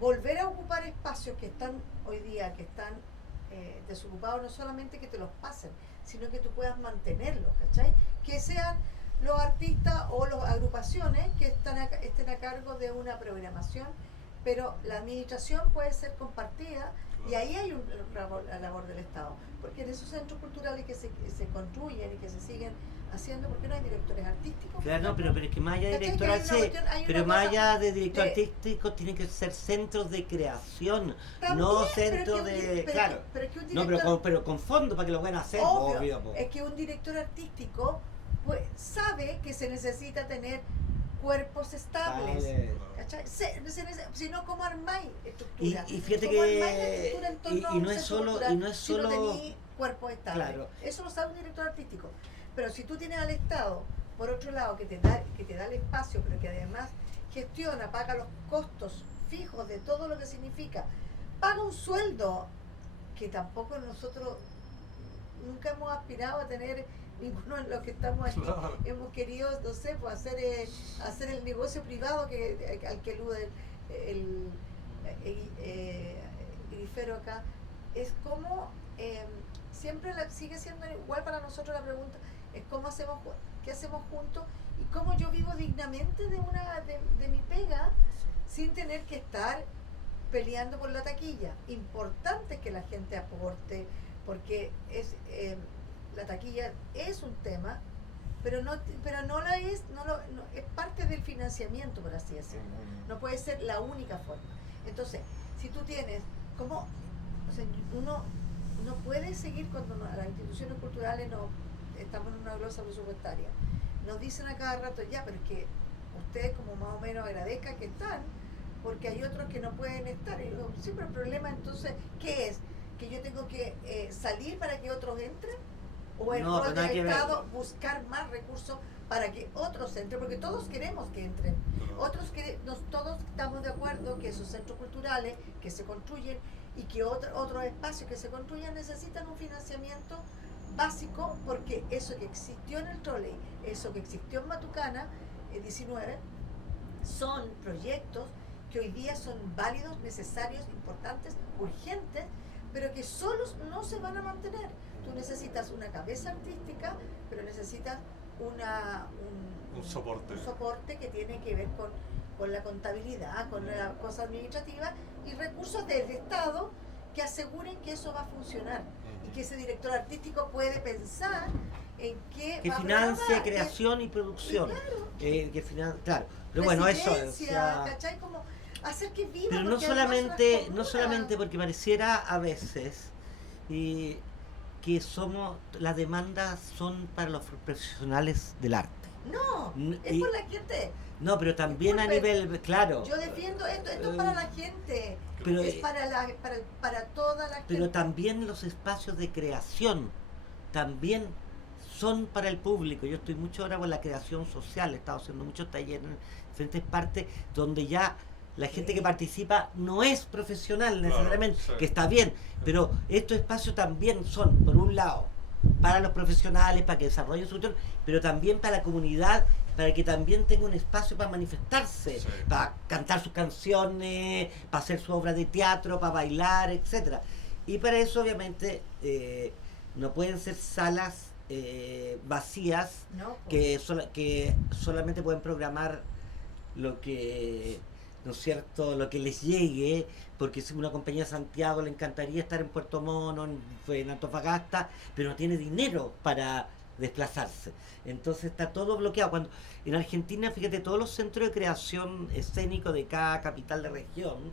volver a ocupar espacios que están hoy día, que están desocupados, no solamente que te los pasen, sino que tú puedas mantenerlos, ¿cachai? Que sean los artistas o las agrupaciones que estén a cargo de una programación, pero la administración puede ser compartida, y ahí hay la labor del Estado, porque en esos centros culturales que se construyen y que se siguen haciendo, ¿por qué no hay directores artísticos? Claro, no, pero es que más allá de ¿Cachai? director Que hay una cuestión- hay una pero más cosa allá de director de- artístico tienen que ser centros de creación, También, no pero centros que un de, di- pero claro, que- pero que un no, director- pero con fondo para que lo puedan hacer, Obvio, obvio, po. es que un director artístico pues sabe que se necesita tener cuerpos estables. Vale. ¿Cachai? Si no, ¿cómo armáis estructura? Y fíjate ¿Cómo que- armáis la estructura en torno y a no un es centro solo- cultural y no es si no solo- tení cuerpos estables? Claro. Eso lo sabe un director artístico. Pero si tú tienes al Estado, por otro lado, que te da el espacio, pero que además gestiona, paga los costos fijos de todo lo que significa, paga un sueldo que tampoco nosotros nunca hemos aspirado a tener, ninguno de los que estamos aquí. Claro. Hemos querido, no sé, pues hacer el negocio privado al que elude el grifero acá. Es como, siempre sigue siendo igual para nosotros la pregunta, es qué hacemos juntos y cómo yo vivo dignamente de mi pega sin tener que estar peleando por la taquilla. Importante que la gente aporte, porque la taquilla es un tema, pero no es parte del financiamiento, por así decirlo. No puede ser la única forma. Entonces, si tú tienes, uno no puede seguir cuando las instituciones culturales estamos en una glosa presupuestaria, nos dicen a cada rato, ya, pero es que ustedes como más o menos agradezcan que están, porque hay otros que no pueden estar. Y digo, sí, pero el problema entonces, ¿qué es? ¿Que yo tengo que salir para que otros entren? ¿O el No, rol nada que del ver. Estado buscar más recursos para que otros entren? Porque todos queremos que entren. Todos estamos de acuerdo que esos centros culturales que se construyen y que otros espacios que se construyan necesitan un financiamiento básico, porque eso que existió en el Trolley, eso que existió en Matucana 19, son proyectos que hoy día son válidos, necesarios, importantes, urgentes, pero que solos no se van a mantener. Tú necesitas una cabeza artística, pero necesitas un soporte que tiene que ver con la contabilidad, con la cosa administrativa y recursos del Estado que aseguren que eso va a funcionar y que ese director artístico puede pensar en qué Que va a financie programar, creación y producción. claro. Claro. Pero bueno, eso. Residencia, ¿cachai? Como hacer que viva. Pero no porque además solamente, es una no solamente comuna. porque pareciera a veces que las demandas son para los profesionales del arte. No, N- es y- por la gente. No, pero también a Disculpe, nivel, claro. Yo defiendo esto es para la gente. Pero, Es para toda la gente. pero también los espacios de creación también son para el público. Yo estoy mucho ahora con la creación social, he estado haciendo muchos talleres en diferentes partes donde ya la gente que participa no es profesional necesariamente, sí. que está bien, pero estos espacios también son, por un lado, para los profesionales, para que desarrollen su cuestión, pero también para la comunidad, para que también tenga un espacio para manifestarse, Sí. para cantar sus canciones, para hacer su obra de teatro, para bailar, etcétera. Y para eso, obviamente, no pueden ser salas vacías No, que solamente pueden programar lo que, ¿no es cierto?, lo que les llegue, porque si una compañía de Santiago le encantaría estar en Puerto Mono, en Antofagasta, pero no tiene dinero para desplazarse. Entonces está todo bloqueado. Cuando en Argentina, fíjate, todos los centros de creación escénico de cada capital de región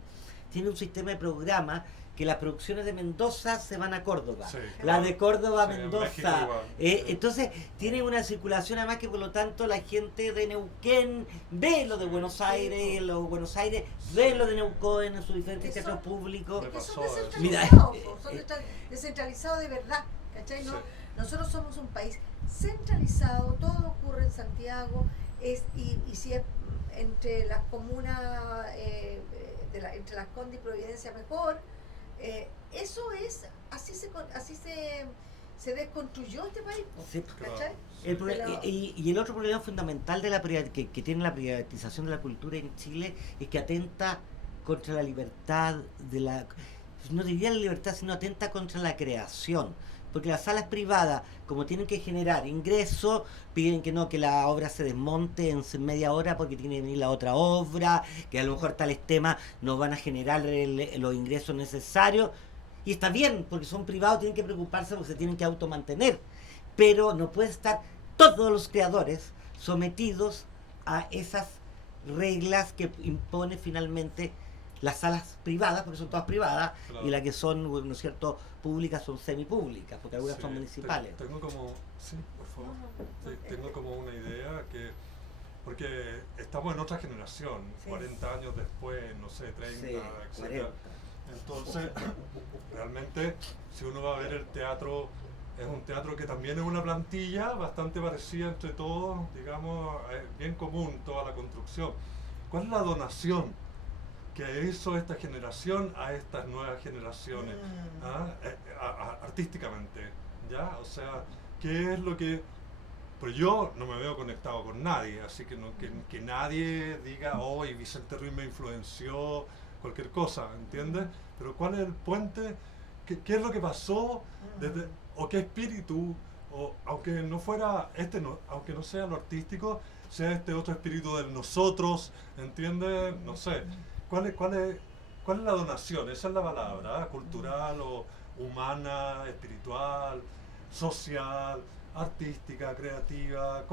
tienen un sistema de programa que las producciones de Mendoza se van a Córdoba, Sí, las claro. de Córdoba a Sí, en Mendoza. México igual. Entonces tiene una circulación además que por lo tanto la gente de Neuquén ve lo de Buenos Aires, lo de Buenos Aires ve lo de Neuquén en sus diferentes Que teatros son- públicos. Me que son pasó eso. descentralizados, Mira, son descentralizados de verdad, ¿cachai? ¿No? Sí. Nosotros somos un país centralizado, todo ocurre en Santiago, y si es entre las comunas, entre Las Condes y Providencia mejor, eso es, se desconstruyó este país, po, Sí. ¿cachai? Pero- y el otro problema fundamental de que tiene la privatización de la cultura en Chile es que atenta contra la libertad no diría la libertad, sino atenta contra la creación. Porque las salas privadas, como tienen que generar ingresos, piden que la obra se desmonte en media hora porque tiene que venir la otra obra, que a lo mejor tales temas no van a generar los ingresos necesarios. Y está bien, porque son privados, tienen que preocuparse porque se tienen que automantener. Pero no puede estar todos los creadores sometidos a esas reglas que impone finalmente las salas privadas, porque son todas privadas, Claro. y las que son, ¿no es cierto?, públicas son semipúblicas, porque algunas Sí, son municipales. Tengo como, sí, por favor. Sí, tengo como una idea porque estamos en otra generación, Sí. 40 años después, no sé, 30, Sí, etcétera. 40. Entonces, realmente, si uno va a ver el teatro, es un teatro que también es una plantilla bastante parecida entre todos, digamos, bien común toda la construcción. ¿Cuál es la donación que hizo esta generación a estas nuevas generaciones? Artísticamente, ¿ya? O sea, ¿qué es lo que...? Pues yo no me veo conectado con nadie, así que, que nadie diga, oh, y Vicente Ruiz me influenció, cualquier cosa, ¿entiendes? Pero ¿cuál es el puente? ¿Qué es lo que pasó? ¿O qué espíritu? O, aunque no fuera aunque no sea lo artístico, sea este otro espíritu del nosotros, ¿entiendes? No sé. ¿Cuál es la donación? Esa es la palabra, cultural o humana, espiritual, social, artística, creativa.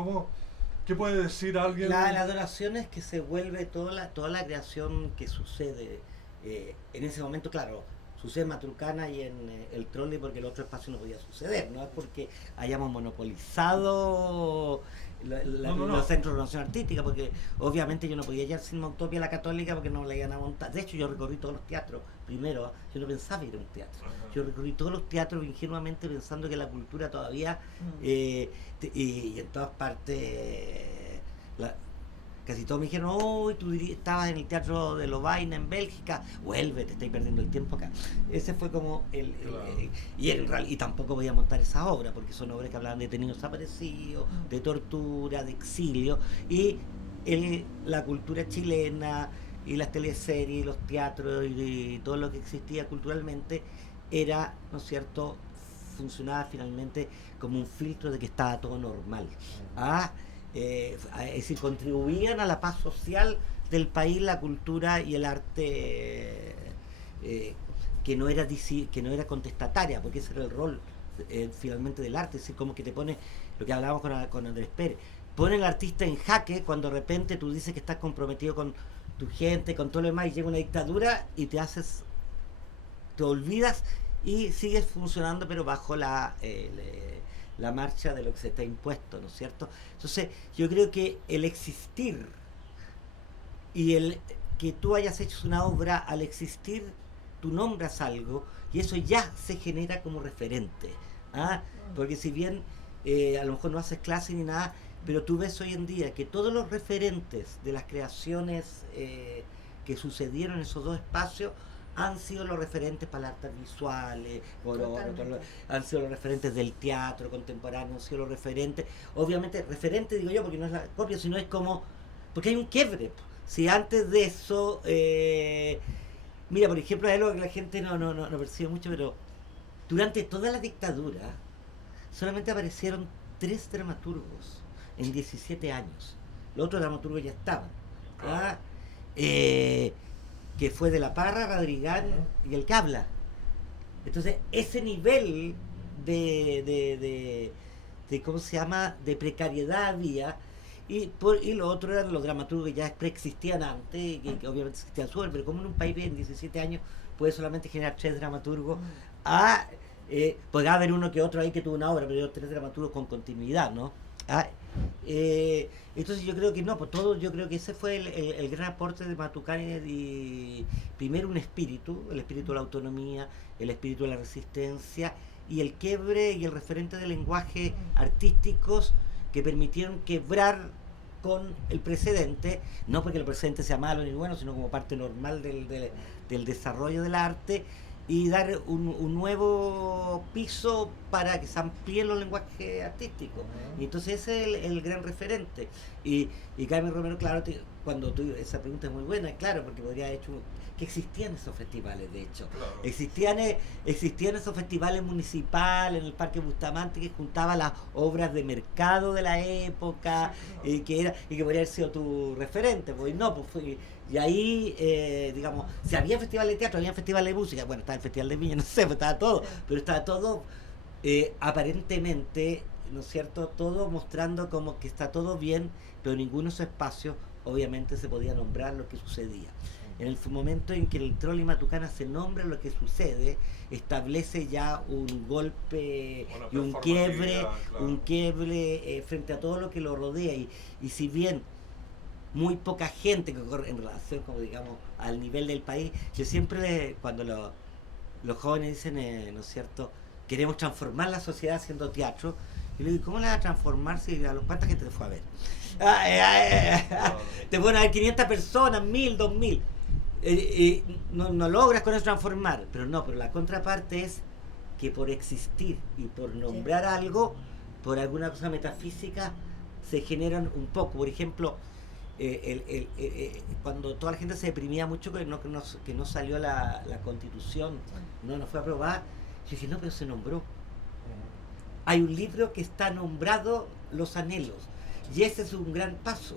¿Qué puede decir alguien? La adoración es que se vuelve toda la creación que sucede en ese momento, claro, sucede en Matucana y en el Trole porque el otro espacio no podía suceder, no es porque hayamos monopolizado los centros de formación artística, porque obviamente yo no podía ir sin Montopia a la Católica porque no la iban a montar. De hecho, yo recorrí todos los teatros primero, yo no pensaba ir a un teatro, yo recorrí todos los teatros ingenuamente pensando que la cultura todavía y en todas partes casi todos me dijeron, oh, tú estabas en el Teatro de Lovaina en Bélgica, vuelve, te estáis perdiendo el tiempo acá. Ese fue como y tampoco voy a montar esas obras, porque son obras que hablaban de detenidos desaparecidos, de tortura, de exilio, y la cultura chilena, y las teleseries, y los teatros, y todo lo que existía culturalmente, era, ¿no es cierto?, funcionaba finalmente como un filtro de que estaba todo normal. Es decir, contribuían a la paz social del país la cultura y el arte que no era contestataria, porque ese era el rol finalmente del arte, es decir, como que te pone, lo que hablábamos con Andrés Pérez, pone al artista en jaque cuando de repente tú dices que estás comprometido con tu gente, con todo lo demás, y llega una dictadura y te olvidas y sigues funcionando, pero bajo la marcha de lo que se te ha impuesto, ¿no es cierto? Entonces, yo creo que el existir y el que tú hayas hecho una obra, al existir, tú nombras algo y eso ya se genera como referente. Porque si bien a lo mejor no haces clase ni nada, pero tú ves hoy en día que todos los referentes de las creaciones que sucedieron en esos dos espacios han sido los referentes para las artes visuales, han sido los referentes del teatro contemporáneo, han sido los referentes, obviamente referente digo yo porque no es la copia, sino es como, porque hay un quiebre. Si antes de eso, mira, por ejemplo, hay algo que la gente no percibe mucho, pero durante toda la dictadura solamente aparecieron 3 dramaturgos en 17 años. Los otros dramaturgos ya estaban. Que fue de la Parra, Radrigán y el Cabla. Entonces, ese nivel de ¿cómo se llama?, de precariedad había, y lo otro eran los dramaturgos que ya preexistían antes, que obviamente existían súper, pero como en un país en 17 años puede solamente generar 3 dramaturgos, podrá haber uno que otro ahí que tuvo una obra, pero 3 dramaturgos con continuidad, ¿no? Entonces yo creo que no, pues todo, yo creo que ese fue el gran aporte de Matucana, y primero un espíritu, el espíritu de la autonomía, el espíritu de la resistencia y el quiebre y el referente de lenguajes artísticos que permitieron quebrar con el precedente, no porque el precedente sea malo ni bueno, sino como parte normal del desarrollo del arte, y dar un nuevo piso para que se amplíen los lenguajes artísticos. Y entonces ese es el gran referente. Y Carmen Romero, claro, cuando esa pregunta es muy buena, claro, porque podría haber hecho que existían esos festivales, de hecho. Claro. Existían esos festivales municipales en el Parque Bustamante que juntaba las obras de mercado de la época, sí, claro. y que podría haber sido tu referente, pues no, pues fue. Y ahí, digamos, si había festival de teatro, había festival de música, bueno, estaba el festival de Viña, no sé, pues estaba todo, pero estaba todo aparentemente, ¿no es cierto?, todo mostrando como que está todo bien, pero ninguno de esos espacios, obviamente, se podía nombrar lo que sucedía. En el momento en que el Trole y Matucana se nombra lo que sucede, establece ya un golpe y un quiebre, claro, frente a todo lo que lo rodea. Y si bien muy poca gente que corre en relación, como digamos, al nivel del país, yo siempre, cuando los jóvenes dicen, ¿no es cierto?, queremos transformar la sociedad haciendo teatro, yo le digo, ¿cómo la vas a transformar si a cuánta gente te fue a ver? Te pueden haber 500 personas, 1000, 2000. No logras con eso transformar, pero la contraparte es que por existir y por nombrar algo, por alguna cosa metafísica, se generan un poco. Por ejemplo, cuando toda la gente se deprimía mucho que no salió la Constitución, no fue aprobada, yo dije, no, pero se nombró. Hay un libro que está nombrado Los Anhelos, y ese es un gran paso,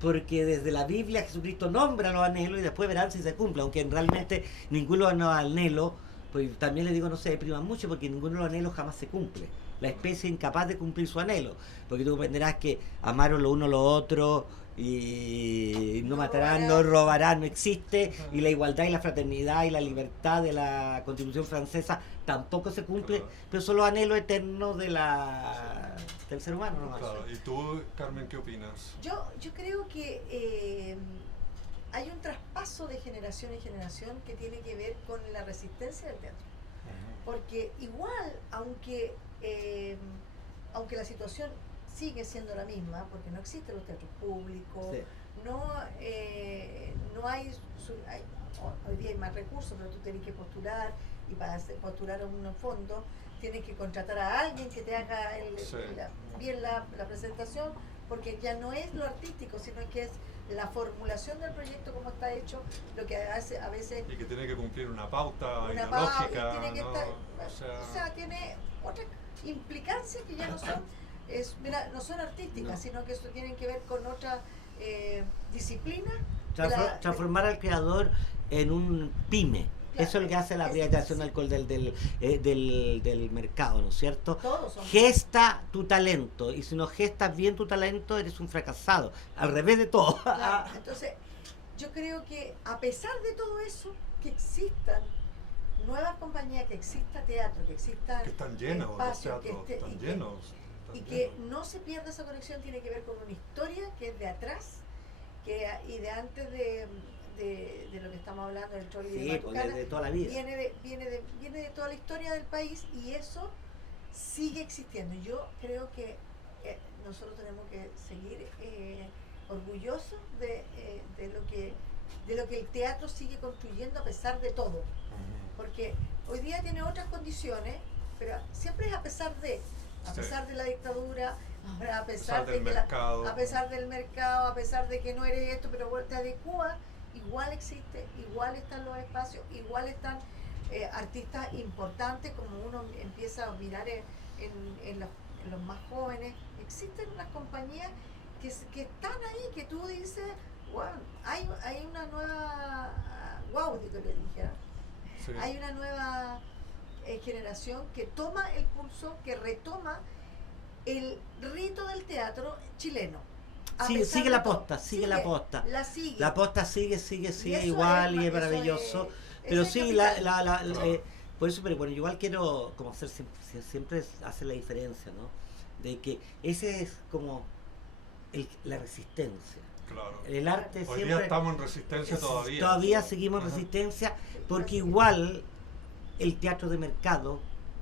porque desde la Biblia Jesucristo nombra los anhelos y después verán si se cumple, aunque realmente ninguno de los anhelos, pues también le digo, no se depriman mucho porque ninguno de los anhelos jamás se cumple. La especie es incapaz de cumplir su anhelo, porque tú comprenderás que amaron lo uno lo otro y no matarán, no robarán, no existe, y la igualdad y la fraternidad y la libertad de la Constitución francesa tampoco se cumple, pero son los anhelos eternos del ser humano nomás. Claro. ¿Y tú, Carmen, qué opinas? Yo creo que hay un traspaso de generación en generación que tiene que ver con la resistencia del teatro. Porque igual, aunque la situación sigue siendo la misma, porque no existen los teatros públicos, Sí. no hay, hoy día hay más recursos, pero tú tienes que postular, y para postular a un fondo tienes que contratar a alguien que te haga bien la presentación, porque ya no es lo artístico, sino que es la formulación del proyecto, como está hecho, lo que hace a veces... Y que tiene que cumplir una pauta Una ideológica, tiene que ¿no? estar, O sea, tiene otras implicancias que ya no son, no son artísticas, No. sino que eso tienen que ver con otra disciplina. Transformar al creador en un pyme. Claro, Eso es lo que hace la es- privatización sí. alcohol del mercado, ¿no es cierto? Todos son. Gesta tu talento, y si no gestas bien tu talento, eres un fracasado. Al revés de todo. Claro, entonces, yo creo que a pesar de todo eso, que existan nuevas compañías, que exista teatro, que existan que están llenos los espacios, teatros, que están y llenos. y están que llenos. no se pierda esa conexión, tiene que ver con una historia que es de atrás y de antes de lo que estamos hablando del Trolli Sí, de pues, Marcana, de toda la vida. viene de toda la historia del país, y eso sigue existiendo. Yo creo que nosotros tenemos que seguir orgullosos de lo que el teatro sigue construyendo a pesar de todo, porque hoy día tiene otras condiciones, pero siempre es a pesar de la dictadura, a pesar del de mercado. a pesar del mercado, a pesar de que no eres esto, pero te adecuas, igual existe, igual están los espacios, igual están artistas importantes, como uno empieza a mirar en los más jóvenes. Existen unas compañías que están ahí, que tú dices, wow, hay una nueva, wow, que le dije, Sí. hay una nueva generación que toma el pulso, que retoma el rito del teatro chileno. A Sí, pesar sigue de la todo. posta, sigue la posta. La sigue. La posta sigue Y eso igual y es eso maravilloso. es Pero el sí, capital. por eso, pero bueno, yo igual quiero como hacer siempre hacer la diferencia, ¿no? De que ese es como la resistencia. Claro. El arte Hoy siempre... día estamos en resistencia todavía. Todavía seguimos en Ajá. resistencia, porque igual el teatro de mercado,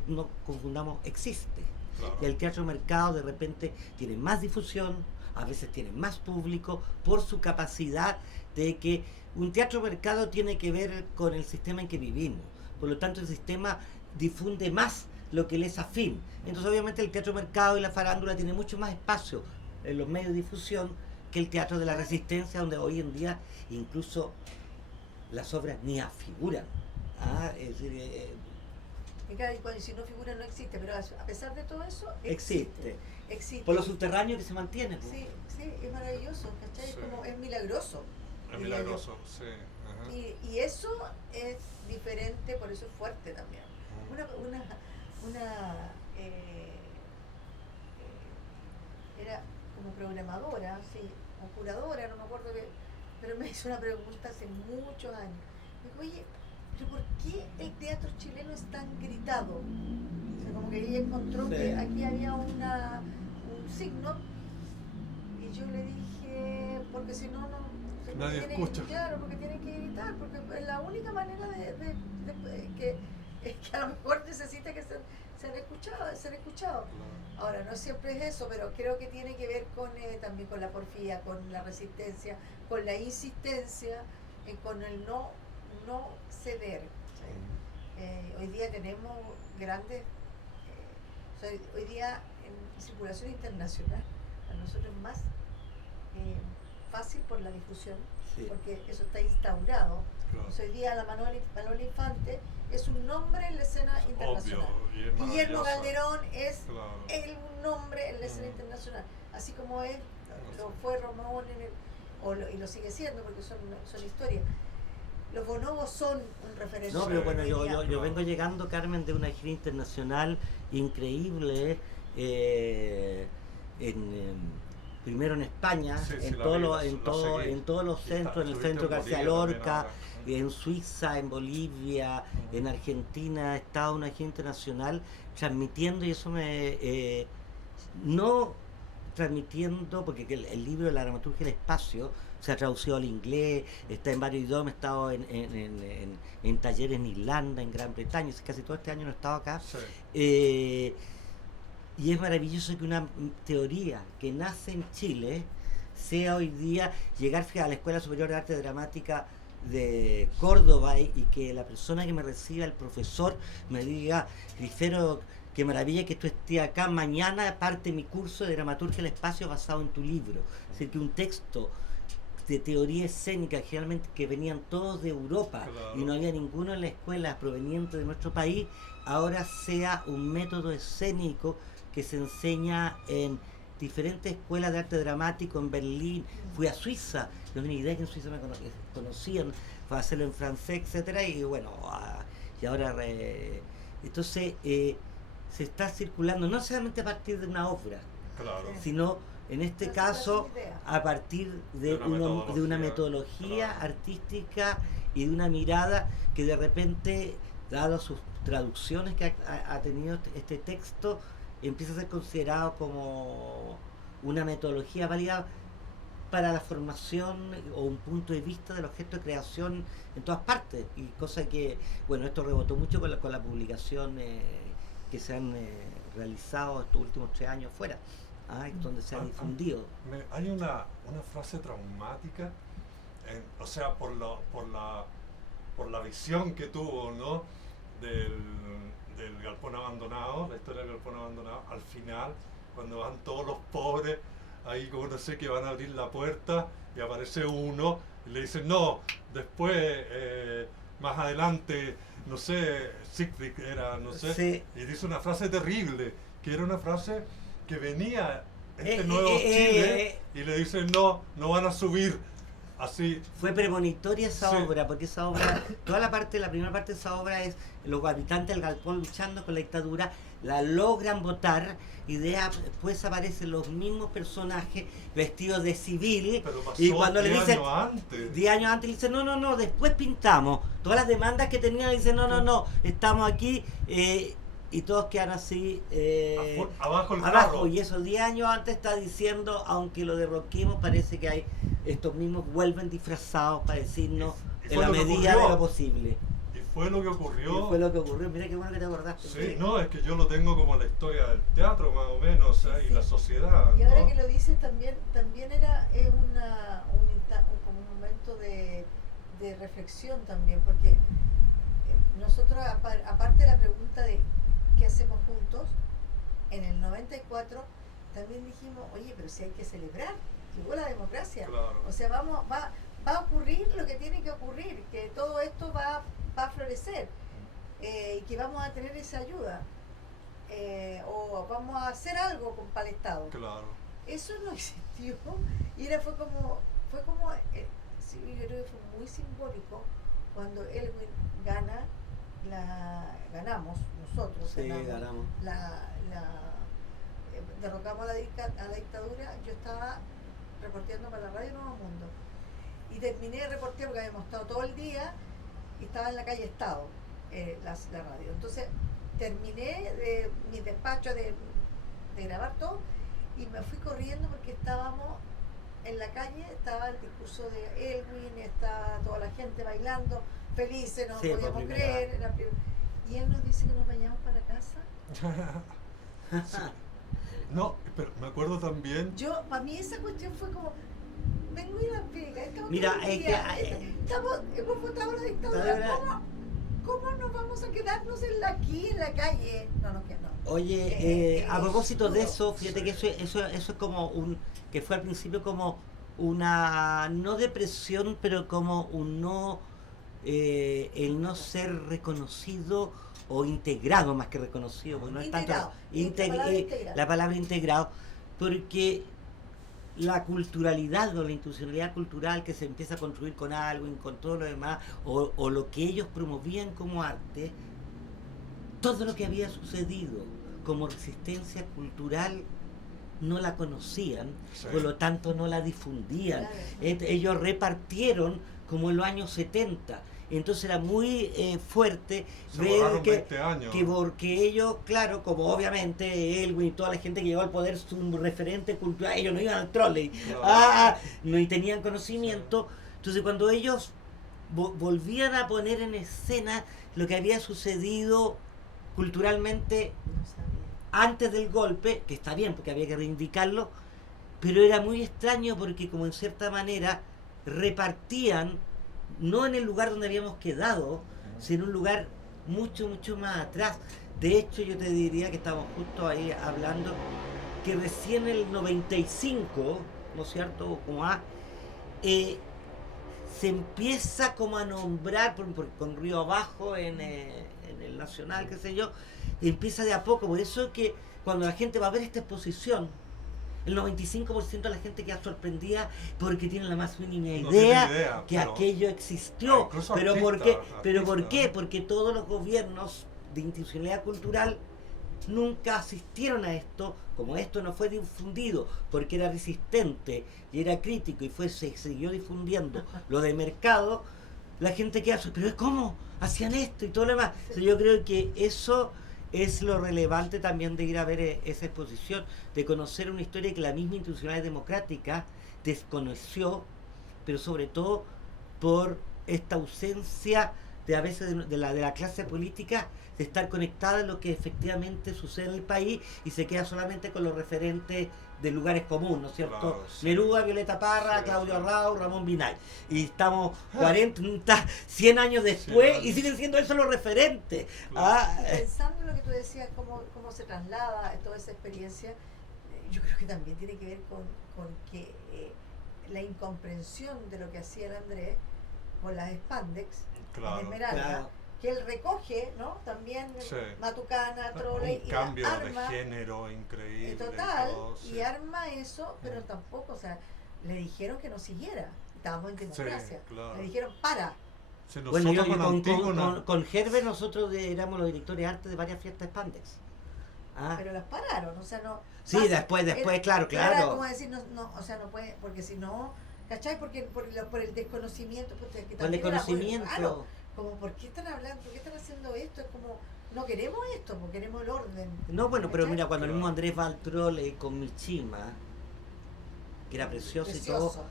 no confundamos, existe. Claro. Y el teatro de mercado de repente tiene más difusión, a veces tiene más público, por su capacidad de que un teatro de mercado tiene que ver con el sistema en que vivimos. Por lo tanto, el sistema difunde más lo que le es afín. Entonces, obviamente, el teatro de mercado y la farándula tiene mucho más espacio en los medios de difusión que el teatro de la resistencia, donde hoy en día incluso las obras ni afiguran. Es decir, Y claro, y si no figura no existe, pero a pesar de todo eso, existe. existe. Por lo subterráneo que se mantiene. ¿No? Sí, es maravilloso, ¿cachai? Sí. Es milagroso. Es diría yo. milagroso, sí. Ajá. Y eso es diferente, por eso es fuerte también. Era como programadora, sí, o curadora, no me acuerdo, pero me hizo una pregunta hace muchos años. Me dijo, oye, ¿pero por qué el teatro chileno es tan gritado? O sea, como que ella encontró Sí. que aquí había un signo, y yo le dije, porque si no, Nadie escucha. Claro, porque tienen que gritar, porque es la única manera que a lo mejor necesita que ser escuchado. Ahora, no siempre es eso, pero creo que tiene que ver con también con la porfía, con la resistencia, con la insistencia, con el no ceder. ¿Sí? Hoy día tenemos grandes, hoy día en circulación internacional, para nosotros es más fácil por la difusión, Sí. porque eso está instaurado. Claro. Hoy día la Manuela Infante es un nombre en la escena internacional. Obvio, y es Guillermo maravilloso. Calderón es Claro. un nombre en la escena internacional, así como lo fue Romón y lo sigue siendo, porque son historias. los bonobos son un referente. No, pero bueno, hoy día. yo vengo llegando, Carmen, de una gira internacional increíble, primero en España, Sí, en la todos vi, los, la en todo, seguí. en todos los Y centros, en el estuviste centro en García Bolivia también Lorca, ahora. en Suiza, en Bolivia, en Argentina, he estado en una gira internacional transmitiendo, y eso no transmitiendo, porque el libro de la dramaturgia del espacio se ha traducido al inglés, está en varios idiomas, he estado en talleres en Irlanda, en Gran Bretaña, casi todo este año no he estado acá. Sí. Y es maravilloso que una teoría que nace en Chile sea hoy día llegar a la Escuela Superior de Arte Dramática de Córdoba y que la persona que me reciba, el profesor, me diga: Grifero, qué maravilla que tú estés acá, mañana parte mi curso de dramaturgia del espacio basado en tu libro. Es decir, que un texto de teoría escénica, generalmente que venían todos de Europa, Claro. y no había ninguno en la escuela proveniente de nuestro país, ahora sea un método escénico que se enseña en diferentes escuelas de arte dramático en Berlín. Fui a Suiza, no tenía idea que en Suiza me conocían, fue a hacerlo en francés, etcétera, y bueno, y ahora entonces se está circulando no solamente a partir de una obra, Claro. sino en este Pero esa caso es la idea. a partir De de una metodología, metodología claro. artística y de una mirada que de repente, dado sus traducciones que ha tenido este texto, empieza a ser considerado como una metodología válida para la formación o un punto de vista del objeto de creación en todas partes, y cosa que, bueno, esto rebotó mucho con la publicación que se han realizado estos últimos 3 años fuera, donde se ha difundido. Hay una frase traumática, o sea, por la visión que tuvo, ¿no? del galpón abandonado, la historia del galpón abandonado, al final, cuando van todos los pobres, ahí como no sé, que van a abrir la puerta y aparece uno y le dicen: no, después, más adelante, no sé, Siegfried era, no sé, Sí. y dice una frase terrible, que era una frase que venía nuevo Chile, y le dicen: no van a subir, así. Fue premonitoria esa Sí. obra, porque esa obra, la primera parte de esa obra es los habitantes del galpón luchando con la dictadura, la logran votar, y después aparecen los mismos personajes vestidos de civil, Pero pasó y cuando le 10 dicen, años antes. 10 años antes, le dicen: no, después pintamos. Todas las demandas que tenían, le dicen: no, estamos aquí, y todos quedan así, Abajo el abajo, carro. y eso 10 años antes está diciendo, aunque lo derroquemos, parece que hay estos mismos vuelven disfrazados para decirnos Y en fue la lo que medida de ocurrió. lo posible. Y fue lo que ocurrió. Y fue lo que ocurrió. Mira qué bueno que te acordaste. Sí, no, es que yo lo tengo como la historia del teatro, más o menos, o sea, Sí, y sí. la sociedad. Y ahora ¿no? que lo dices, también es como un momento de reflexión también, porque nosotros, aparte de la pregunta de qué hacemos juntos, en el 94 también dijimos: oye, pero si hay que celebrar, llegó la democracia. Claro. O sea, va a ocurrir lo que tiene que ocurrir, que todo esto va a florecer, y que vamos a tener esa ayuda, o vamos a hacer algo para el Estado. Claro. Eso no existió, y fue como sí, yo creo que fue muy simbólico cuando Elwin ganamos nosotros, Sí, ganamos. derrocamos a la dictadura. Yo estaba reporteando para la radio Nuevo Mundo y terminé de reportear porque habíamos estado todo el día y estaba en la calle Estado, la radio. Entonces terminé de mi despacho de grabar todo y me fui corriendo porque estábamos en la calle, estaba el discurso de Elwin, estaba toda la gente bailando, felices, no Sí, por podíamos primera creer. vez. Y él nos dice que nos vayamos para casa. Sí. No, pero me acuerdo también. Para mí esa cuestión fue como: vengo a ir a La Vega, estamos Mira, todo el es día, que, hemos votado la dictadura, ¿cómo nos vamos a quedarnos aquí en la calle? No. Oye, a propósito de duro. eso, fíjate que eso es como que fue al principio como una, no depresión, pero como un no, el no ser reconocido o integrado más que reconocido, porque no es tanto Integrado, la palabra integrado. la palabra integrado, porque la culturalidad o la institucionalidad cultural que se empieza a construir con algo y con todo lo demás, o lo que ellos promovían como arte, todo lo que había sucedido como resistencia cultural no la conocían, Sí. por lo tanto no la difundían. Claro. Ellos repartieron como en los años 70. Entonces era muy fuerte Se ver borraron 20 años. que porque ellos, claro, como obviamente Elwin y toda la gente que llegó al poder, su referente cultural, ellos no iban al trolley, Claro. no tenían conocimiento. Entonces cuando ellos volvían a poner en escena lo que había sucedido culturalmente No sabía. antes del golpe, que está bien porque había que reivindicarlo, pero era muy extraño porque como en cierta manera repartían, no en el lugar donde habíamos quedado, sino en un lugar mucho, mucho más atrás. De hecho, yo te diría que estamos justo ahí hablando que recién en el 95, ¿no es cierto? Como se empieza como a nombrar con Río Abajo en el Nacional, qué sé yo, empieza de a poco. Por eso es que cuando la gente va a ver esta exposición, el 95% de la gente queda sorprendida porque tiene la más mínima No idea, tiene idea, que pero- aquello existió. incluso Pero artistas, ¿por qué? Pero ¿por artistas, qué? ¿no? Porque todos los gobiernos de institucionalidad cultural nunca asistieron a esto, como esto no fue difundido porque era resistente y era crítico y se siguió difundiendo lo de mercado, la gente queda, pero ¿cómo? Hacían esto y todo lo demás. Entonces, yo creo que eso es lo relevante también de ir a ver esa exposición, de conocer una historia que la misma institucionalidad democrática desconoció, pero sobre todo por esta ausencia de a veces de la clase política de estar conectada en lo que efectivamente sucede en el país y se queda solamente con los referentes de lugares comunes, ¿no es cierto? Claro, sí. Neruda, Violeta Parra, Sí, Claudio sí. Arrau, Ramón Binay. Y estamos 100 años después Sí, y siguen siendo esos los referentes. Claro. Pensando en lo que tú decías, cómo se traslada toda esa experiencia, yo creo que también tiene que ver con que la incomprensión de lo que hacía el Andrés con las Spandex Claro. en Esmeralda, Claro. que él recoge, ¿no? También Sí. Matucana, Trolley, Un y cambio la arma, de género increíble. total, todo, sí. y arma eso, pero tampoco, o sea, le dijeron que no siguiera, estábamos en democracia, claro. le dijeron para. Sí, Bueno, nosotros con con Antígona. Herbert nosotros éramos los directores de arte de varias fiestas Spandex. Pero las pararon, o sea, no. Sí, pasa- después, era- claro, Era claro. como decir, no, o sea, no puede, porque si no, ¿cachai? Porque por el desconocimiento, pues, que Con el también era muy conocimiento. raro. Como, ¿por qué están hablando? ¿Por qué están haciendo esto? Es como, no queremos esto, porque queremos el orden. No, bueno, pero ¿cachai? mira, cuando el Claro. mismo Andrés va al trole con Michima, que era precioso y todo, Precioso.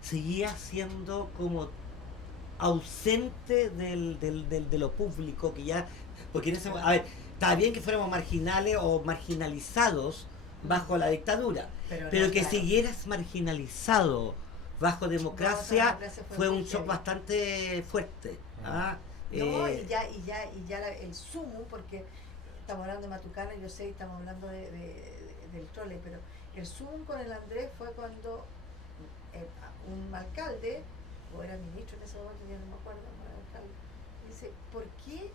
seguía siendo como ausente de lo público, que ya, porque en ese a ver, está bien que fuéramos marginales o marginalizados bajo la dictadura, pero no, que claro. siguieras marginalizado bajo democracia democracia fue muy un shock heavy. bastante fuerte. ¿Ah? No, Eh, y ya el sumo, porque estamos hablando de Matucana, yo sé, estamos hablando del trole, pero el sumo con el Andrés fue cuando un alcalde, o era ministro en ese momento, ya no me acuerdo, no era alcalde, dice, ¿por qué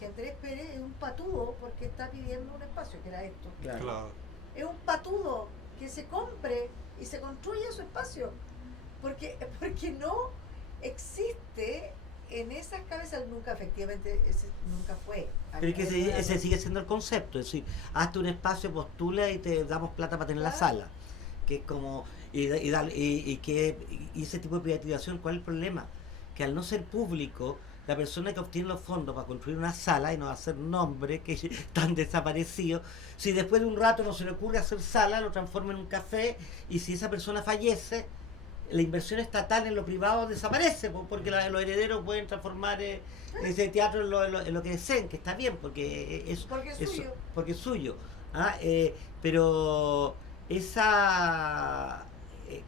que Andrés Pérez es un patudo porque está pidiendo un espacio, que era esto? claro. Claro. Es un patudo que se compre y se construya su espacio, porque no existe en esas cabezas, nunca efectivamente, ese nunca fue. Pero es que ese sigue siendo el concepto, es decir, hazte un espacio, postula y te damos plata para tener la Claro. sala. Que es como, y ese tipo de privatización, ¿cuál es el problema? Que al no ser público, la persona que obtiene los fondos para construir una sala y no hacer nombre, que están desaparecidos, si después de un rato no se le ocurre hacer sala, lo transforma en un café, y si esa persona fallece, la inversión estatal en lo privado desaparece, porque los herederos pueden transformar ese teatro en lo que deseen, que está bien, porque Porque es suyo. porque es suyo. Pero esa,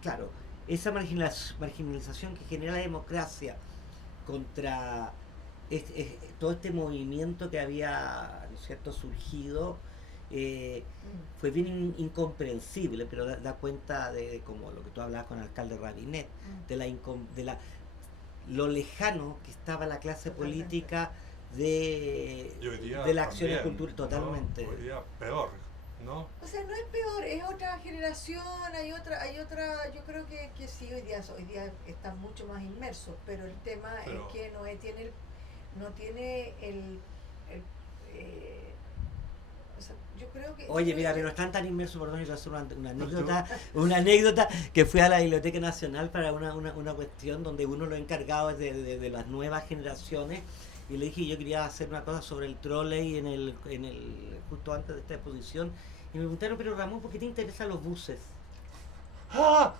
claro, esa marginalización que genera la democracia contra todo este movimiento que había, ¿no es cierto?, surgido, fue bien incomprensible, pero da cuenta de como lo que tú hablabas con el alcalde Rabinet, de lo lejano que estaba la clase política Y hoy día de la acción también, cultural, totalmente. ¿no? Hoy día peor. ¿no? O sea, no es peor, es otra generación, hay otra, yo creo que sí, hoy día están mucho más inmersos, pero el tema Pero- es que no tiene o sea, yo creo que... Oye, yo mira, creo pero que- están tan inmersos, perdón, yo voy a hacer una anécdota que fui a la Biblioteca Nacional para una cuestión donde uno de los encargados de las nuevas generaciones y le dije yo quería hacer una cosa sobre el trolley justo antes de esta exposición y me preguntaron, pero Ramón, ¿por qué te interesan los buses? ¡Ah!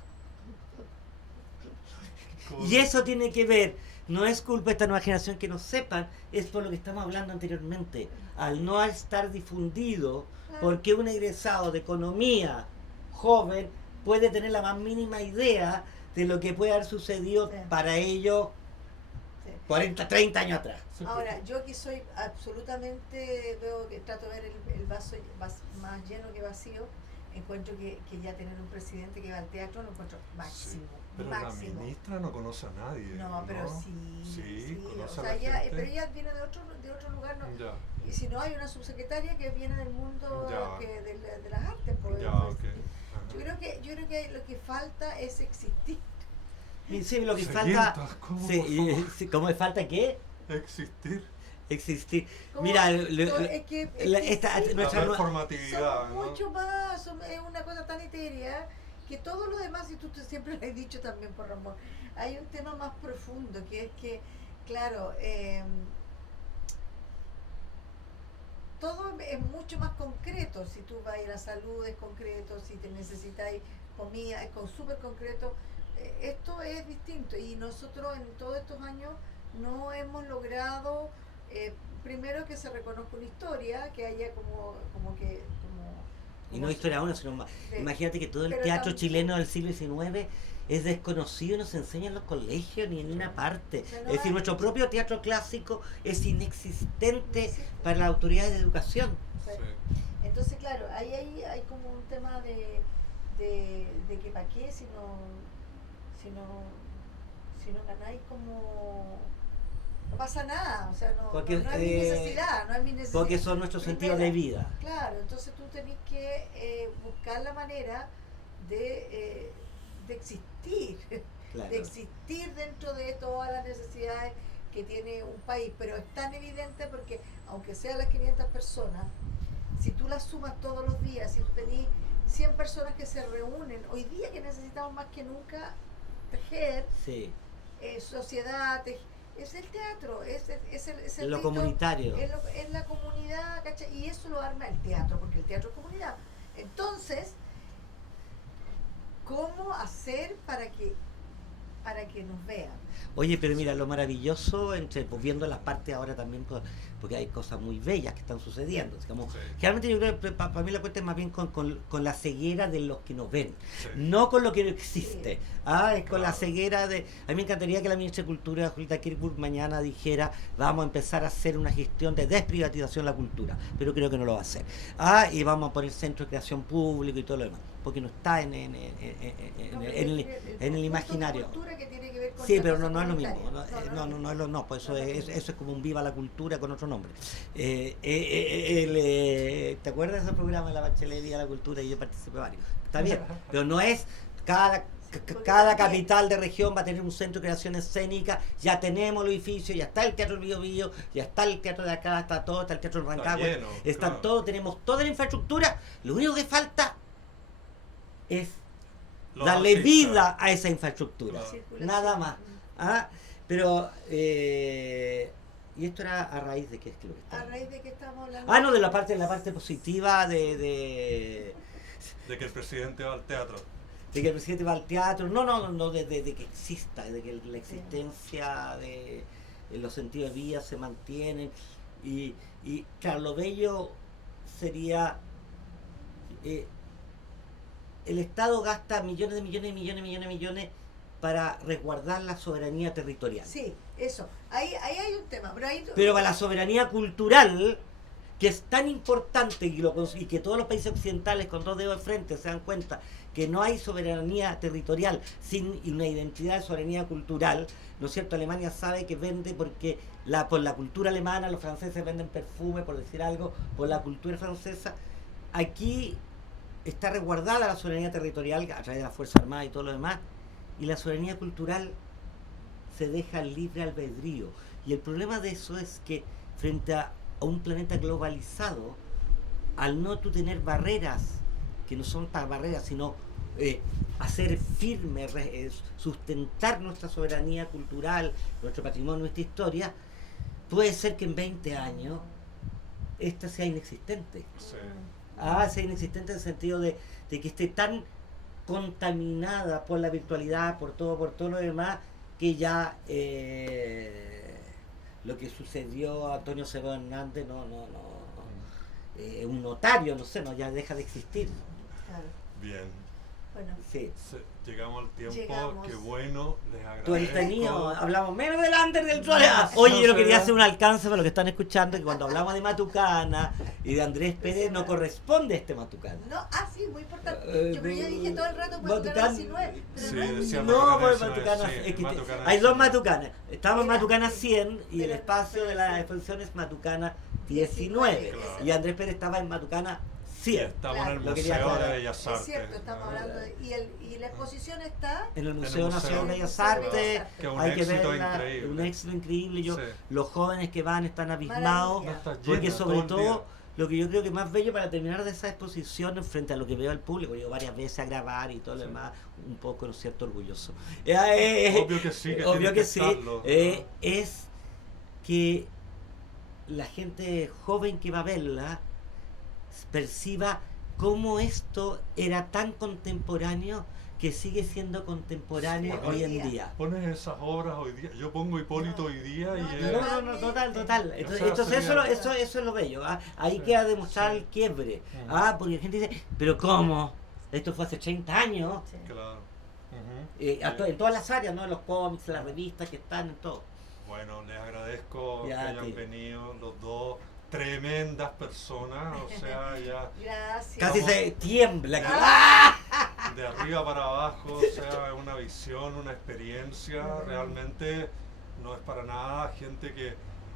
Y eso tiene que ver, no es culpa de esta nueva generación que no sepan, es por lo que estamos hablando anteriormente. Al no estar difundido, porque un egresado de economía joven puede tener la más mínima idea de lo que puede haber sucedido Sí. para ellos Sí. 40, 30 años atrás. Ahora, yo aquí soy absolutamente, veo que trato de ver el vaso más lleno que vacío, encuentro que ya tener un presidente que va al teatro lo encuentro máximo, Pero máximo. la ministra no conoce a nadie. No, pero sí, Sí, o conoce a sea, la gente. pero ella viene de otro lugar, ¿no? Ya, Y si no, hay una subsecretaria que viene del mundo Ya. de las artes. Pues, ya, pues, ok. yo creo que lo que falta es existir. Y sí, lo que Seguir, falta... ¿cómo, Sí, por favor? sí, ¿cómo me falta qué? Existir. Existir. Como- Mira, es que sí, nuestra La nueva- performatividad, somos ¿no? mucho más, es una cosa tan etérea que todo lo demás, y tú siempre lo has dicho también por Ramón, hay un tema más profundo que es que, claro, todo es mucho más concreto. Si tú vas a ir a la salud es concreto, si te necesitáis comida es súper concreto. Esto es distinto y nosotros en todos estos años no hemos logrado primero que se reconozca una historia, que haya Y no historia una, sino más. de- Imagínate que todo el pero teatro también- chileno del siglo XIX es desconocido, no se enseña en los colegios ni en ninguna parte. O sea, no Es decir, hay- nuestro propio teatro clásico es inexistente Sí. para las autoridades de educación. Sí. Sí. Entonces, claro, ahí hay como un tema de que para qué si no ganáis como... No pasa nada, o sea, no es mi necesidad, no es mi necesidad. Porque son nuestros sentidos de vida. Claro, entonces tú tenés que buscar la manera de existir, Claro. de existir dentro de todas las necesidades que tiene un país, pero es tan evidente porque aunque sean las 500 personas, si tú las sumas todos los días, si tú tenés 100 personas que se reúnen, hoy día que necesitamos más que nunca tejer Sí, sociedad, es el teatro, es el lo rito, comunitario. es la comunidad, ¿cachai? Y eso lo arma el teatro, porque el teatro es comunidad. Entonces, ¿cómo hacer para que nos vean? Oye, pero mira, lo maravilloso, pues viendo las partes ahora también, porque hay cosas muy bellas que están sucediendo. Digamos, Sí. generalmente yo creo que para mí la cuenta es más bien con la ceguera de los que nos ven, Sí. no con lo que no existe. Es con la Claro. ceguera de... A mí me encantaría que la ministra de Cultura, Julieta Kirchberg, mañana dijera, vamos a empezar a hacer una gestión de desprivatización de la cultura, pero creo que no lo va a hacer. Y vamos a poner centro de creación público y todo lo demás, porque no está en el imaginario. Cultura que tiene que ver con Sí, la pero cosa no es lo mismo. comunitaria. No, pues eso No, es, no. eso es como un Viva la Cultura con otro nombre. ¿Te acuerdas de ese programa de la Bachelet Viva la Cultura? Y yo participé varios. Está bien, pero no es cada capital de región va a tener un centro de creación escénica, ya tenemos los edificios, ya está el Teatro Bio Bio, ya está el teatro de acá, está todo, está el Teatro de Rancagua, lleno, están claro. todos, tenemos toda la infraestructura, lo único que falta es Los darle artistas. vida a esa infraestructura. Claro. Circulación. Nada más. Pero y esto era a raíz de qué es que lo que A estaba. raíz de que estamos hablando... No, de la parte positiva de De que el presidente va al teatro. que el presidente va al teatro, no, de que exista, de que la existencia de los sentidos de vida se mantienen y claro, lo bello sería el Estado gasta millones de millones para resguardar la soberanía territorial. Sí, eso. Ahí hay un tema, pero ahí... Pero para la soberanía cultural, que es tan importante y que todos los países occidentales con dos dedos de frente se dan cuenta que no hay soberanía territorial sin una identidad de soberanía cultural, ¿no es cierto? Alemania sabe que vende porque por la cultura alemana los franceses venden perfume, por decir algo, por la cultura francesa. aquí está resguardada la soberanía territorial a través de las Fuerzas Armadas y todo lo demás, y la soberanía cultural se deja al libre albedrío. Y el problema de eso es que frente a un planeta globalizado, al no tú tener barreras, que no son tan barreras, sino hacer firme, sustentar nuestra soberanía cultural, nuestro patrimonio, nuestra historia, puede ser que en 20 años esta sea inexistente. Sí. Sea inexistente en el sentido de que esté tan contaminada por la virtualidad, por todo lo demás, que ya lo que sucedió a Antonio Cebó Hernández un notario, no sé, ya deja de existir. Claro. Bien. Bueno, Sí. Llegamos al tiempo. Llegamos. Qué bueno, les agradezco. Tú eres tenido, hablamos menos del under del troll. Oye, yo quería hacer un alcance para los que están escuchando, que cuando hablamos de Matucana y de Andrés Pérez no corresponde este Matucana. no, sí, muy importante. Yo dije todo el rato Matucana Matucana. 19, pero Sí, no es decía No, pues Matucana Matucana, 19, es que Matucana hay 19. dos Matucanas. Estamos en Mira, Matucana 100 y el pero- espacio de la exposición es Matucana 19. Claro. Y Andrés Pérez estaba en Matucana 100. Estamos Claro. en el Lo quería Museo de aclarar. Bellas Es Artes. cierto, estamos hablando de, y la exposición está En el el Museo Museo. Nacional de Bellas Museo de Bellas Artes. Artes. Que es un Hay que éxito verla, increíble. un éxito increíble. Sí. Los jóvenes que van están abismados. Maravilla. Está Porque llena sobre todo el día. todo, lo que yo creo que más bello para terminar de esa exposición frente a lo que veo al público, yo varias veces a grabar y todo lo Sí. demás, un poco, ¿no es cierto?, orgulloso. Obvio que sí, que obvio tiene que que sí, estarlo. es que la gente joven que va a verla perciba cómo esto era tan contemporáneo que sigue siendo contemporáneo Sí, hoy hoy en día. día. Pones esas obras hoy día. Yo pongo Hipólito No. hoy día y No, es. No, total. Entonces, O sea, sería- eso es lo bello. Ahí Sí, queda demostrar sí. el quiebre. Ujú. Porque la gente dice, pero ¿cómo? Esto fue hace 30 años. sí. Claro. Ujú. En todas las áreas, ¿no? En los cómics, las revistas que están, en todo. Bueno, les agradezco Ya, que hayan tío. venido los dos. Tremendas personas, o sea, ya Gracias. Casi Vamos. se tiembla. de arriba para abajo, o sea, es una visión, una experiencia, realmente no es para nada gente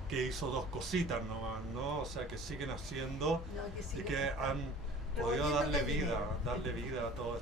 que hizo dos cositas nomás, ¿no? O sea, que siguen haciendo No, que sí, y que han podido revolviendo darle el vida, dinero. darle vida a todo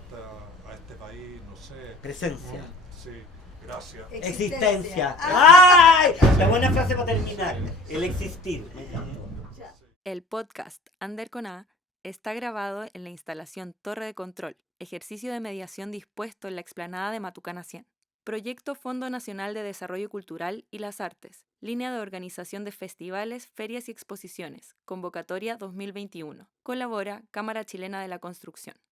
a este país, no sé. Presencia. Sí, gracias. Existencia. Ah, ¡Ay! La buena frase para terminar. El existir. Me encantó. ya. El podcast Ander con A está grabado en la instalación Torre de Control, ejercicio de mediación dispuesto en la explanada de Matucana 100. Proyecto Fondo Nacional de Desarrollo Cultural y las Artes, línea de organización de festivales, ferias y exposiciones, convocatoria 2021. Colabora Cámara Chilena de la Construcción.